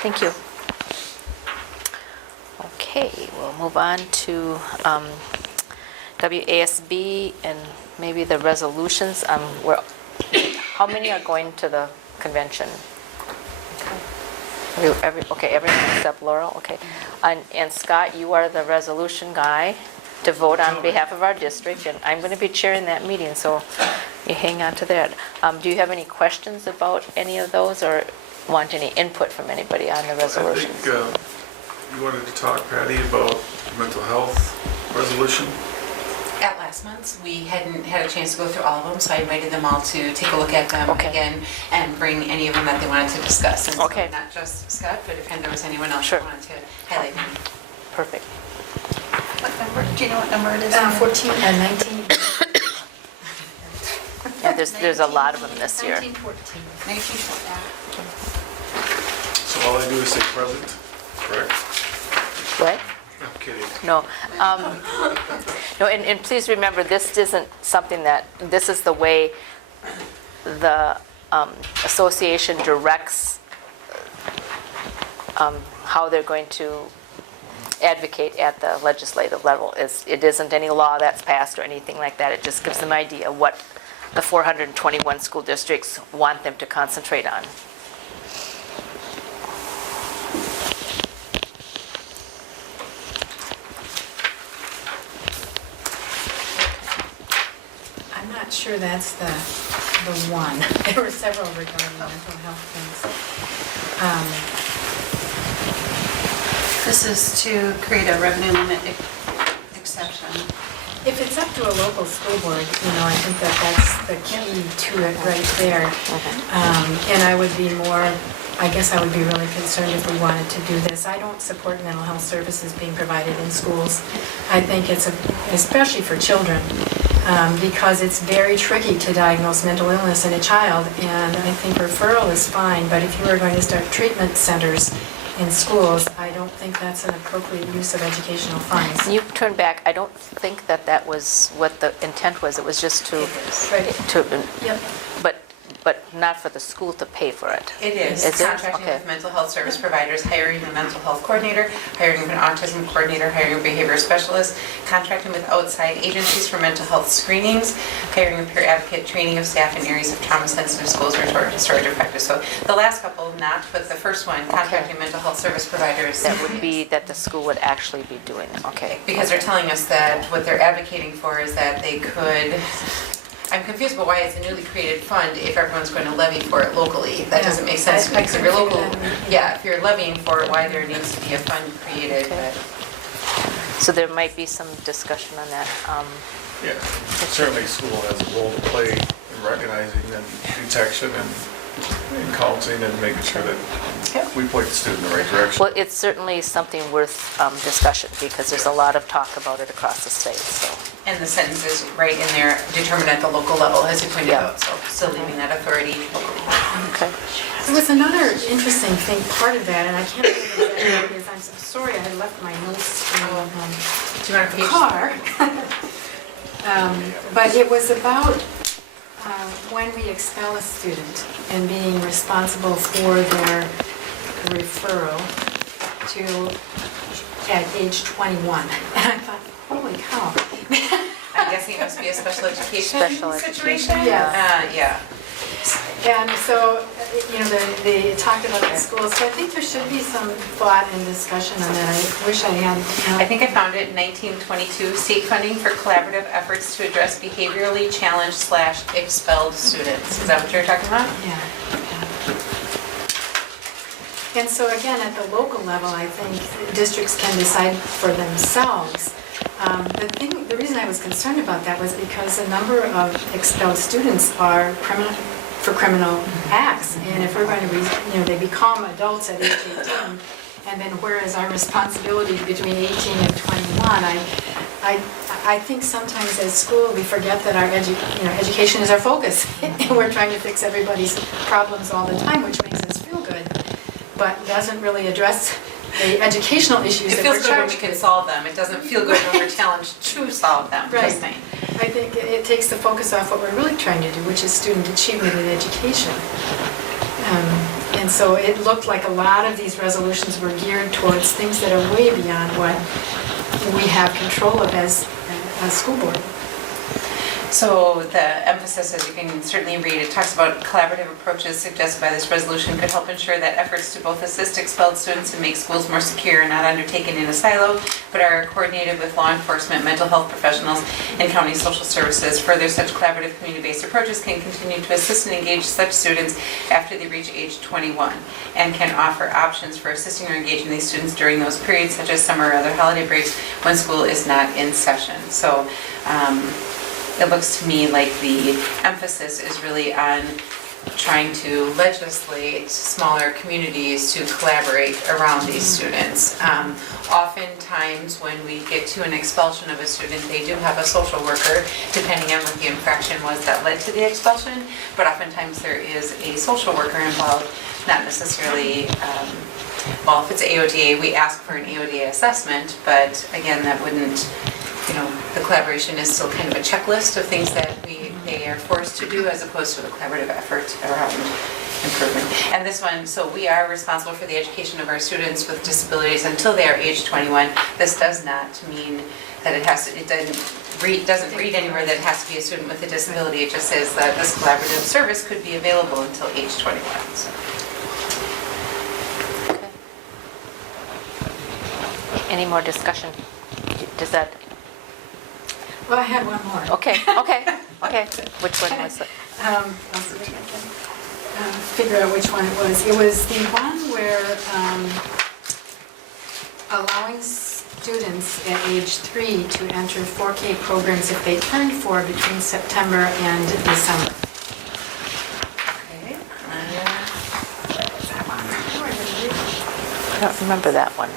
Thank you. Okay, we'll move on to WASB and maybe the resolutions. How many are going to the convention? Everyone except Laurel. Okay, and Scott, you are the resolution guy to vote on behalf of our district, and I'm going to be chairing that meeting, so you hang on to that. Do you have any questions about any of those, or want any input from anybody on the resolution? I think you wanted to talk, Patty, about mental health resolution. At last month's, we hadn't had a chance to go through all of them, so I invited them all to take a look at them again and bring any of them that they wanted to discuss. And so not just Scott, but if there was anyone else that wanted to highlight them. Perfect. What number? Do you know what number it is? 14 and 19. Yeah, there's a lot of them this year. 19, 14. 19, 14. So all I do is say present, correct? What? I'm kidding. No. No, and please remember, this isn't something this is the way the association directs how they're going to advocate at the legislative level. It isn't any law that's passed or anything like that. It just gives them an idea of what the 421 school districts want them to concentrate on. I'm not sure that's the one. There were several regarding mental health things. This is to create a revenue limit exception. If it's up to a local school board, I think that's the key to it right there. And I would be really concerned if we wanted to do this. I don't support mental health services being provided in schools. I think especially for children, because it's very tricky to diagnose mental illness in a child, and I think referral is fine, but if you are going to start treatment centers in schools, I don't think that's an appropriate use of educational funds. You turn back, I don't think that was what the intent was. It was just to, Yep. but not for the school to pay for it. It is. Is it? Contracting Okay. with mental health service providers, hiring a mental health coordinator, hiring an autism coordinator, hiring a behavior specialist, contracting with outside agencies for mental health screenings, hiring a peer advocate, training of staff in areas of trauma-sensitive schools, restorative practice. So the last couple, not, but the first one, contracting mental health service providers. That would be that the school would actually be doing it, okay. Because they're telling us that what they're advocating for is that they could, I'm confused about why it's a newly created fund if everyone's going to levy for it locally. That doesn't make sense to me, because if you're local, if you're levying for it, why there needs to be a fund created, but. So there might be some discussion on that. Yeah, certainly school has a role to play in recognizing and detection and counseling and making sure that we point the student in the right direction. Well, it's certainly something worth discussion, because there's a lot of talk about it across the state, so. And the sentence is right in there, determined at the local level, as you pointed out, so still leaving that authority locally. Okay. There was another interesting thing, part of that, and I can't remember exactly because I'm so sorry, I had left my notes in the car. But it was about when we expel a student and being responsible for their referral at age 21. And I thought, holy cow. I'm guessing it must be a special education situation? Yeah. And so, they talked about the schools, so I think there should be some thought and discussion on that. I wish I had. I think I found it in 1922, state funding for collaborative efforts to address behaviorally challenged / expelled students. Is that what you're talking about? Yeah. And so again, at the local level, I think districts can decide for themselves. The reason I was concerned about that was because a number of expelled students are criminal acts, and if we're going to, they become adults at age 18, and then where is our responsibility between 18 and 21? I think sometimes as school we forget that our education is our focus, and we're trying to fix everybody's problems all the time, which makes us feel good, but doesn't really address the educational issues that we're It feels good when we can solve them. It doesn't feel good when we're challenged to solve them. Right. Just saying. I think it takes the focus off what we're really trying to do, which is student achievement in education. And so it looked like a lot of these resolutions were geared towards things that are way beyond what we have control of as a school board. So the emphasis, as you can certainly read, it talks about collaborative approaches suggested by this resolution could help ensure that efforts to both assist expelled students and make schools more secure are not undertaken in a silo, but are coordinated with law enforcement, mental health professionals, and county social services. Further, such collaborative community-based approaches can continue to assist and engage such students after they reach age 21, and can offer options for assisting or engaging these students during those periods, such as summer or other holiday breaks when school is not in session. So, it looks to me like the emphasis is really on trying to legislate smaller communities to collaborate around these students. Oftentimes, when we get to an expulsion of a student, they do have a social worker, depending on what the infraction was that led to the expulsion, but oftentimes there is a social worker involved, not necessarily, if it's AODA, we ask for an AODA assessment, but again, that wouldn't, the collaboration is still kind of a checklist of things that they are forced to do as opposed to a collaborative effort around improvement. And this one, so we are responsible for the education of our students with disabilities until they are age 21. This does not mean that it doesn't read anywhere that it has to be a student with a disability. It just says that this collaborative service could be available until age 21. So. Okay. Any more discussion? Does that? Well, I had one more. Okay. Which one was it? figure out which one it was. It was the one where allowing students at age 3 to enter 4K programs if they turn 4 between September and December. I don't remember that one.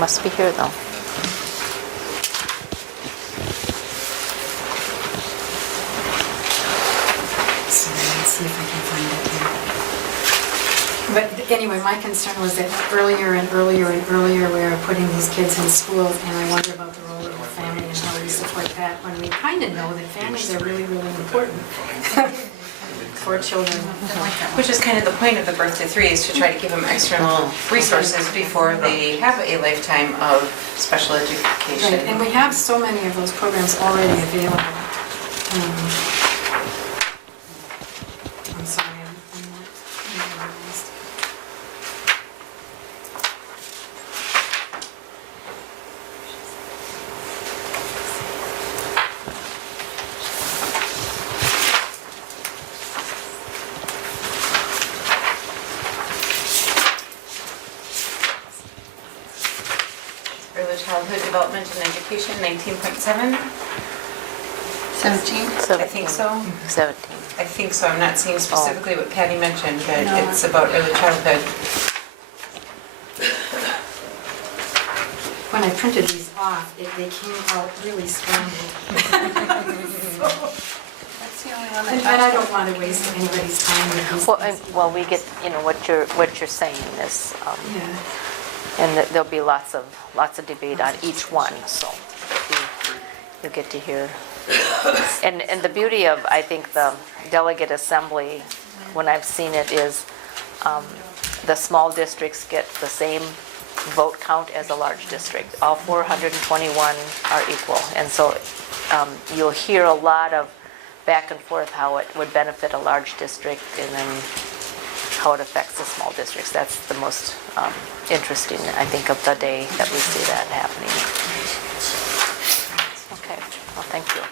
Must be here, though. So let's see if I can find it here. But anyway, my concern was that earlier and earlier and earlier we were putting these kids in schools, and I wonder about the role of the family and how we support that when we kind of know that families are really, really important for children. Which is kind of the point of the Birth to Three, is to try to give them external resources before they have a lifetime of special education. Right, and we have so many of those programs already available. I'm sorry, I'm not organized. Early childhood development and education, 19.7? 17? I think so. 17. I think so. I'm not seeing specifically what Patty mentioned, but No. it's about early childhood. When I printed these off, they came out really scrambled. That's the only one And I don't want to waste anybody's time with these Well, things. well, we get, what you're saying is, Yeah. and there'll be lots of debate on each one, so you'll get to hear. And the beauty of, I think, the delegate assembly, when I've seen it, is the small districts get the same vote count as a large district. All 421 are equal, and so you'll hear a lot of back and forth how it would benefit a large district and then how it affects the small districts. That's the most interesting, I think, of the day that we see that happening. Okay, well, thank you.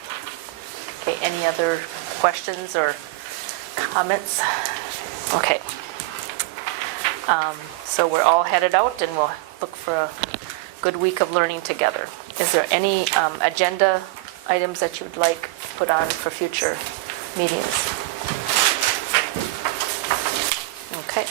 Okay, any other questions or comments? Okay. So we're all headed out and we'll look for a good week of learning together. Is there any agenda items that you would like put on for future meetings? Okay.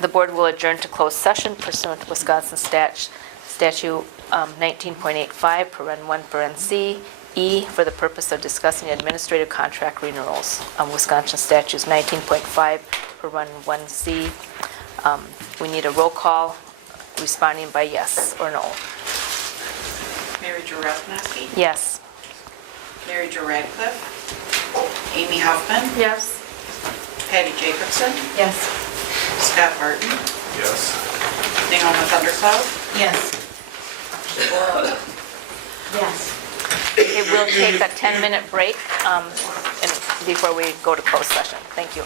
The board will adjourn to closed session pursuant to Wisconsin statute 19.85, paren 1, paren C, E, for the purpose of discussing administrative contract renewals. Wisconsin statutes 19.5, paren 1C. We need a roll call responding by yes or no. Mary Jo Rathmaski, Yes. Mary Jo Radcliffe, Amy Hoffman, Yes. Patty Jacobson, Yes. Scott Barton, Yes. Naoma Thundercloud, Yes. Yes. Okay, we'll take a 10-minute break before we go to closed session. Thank you.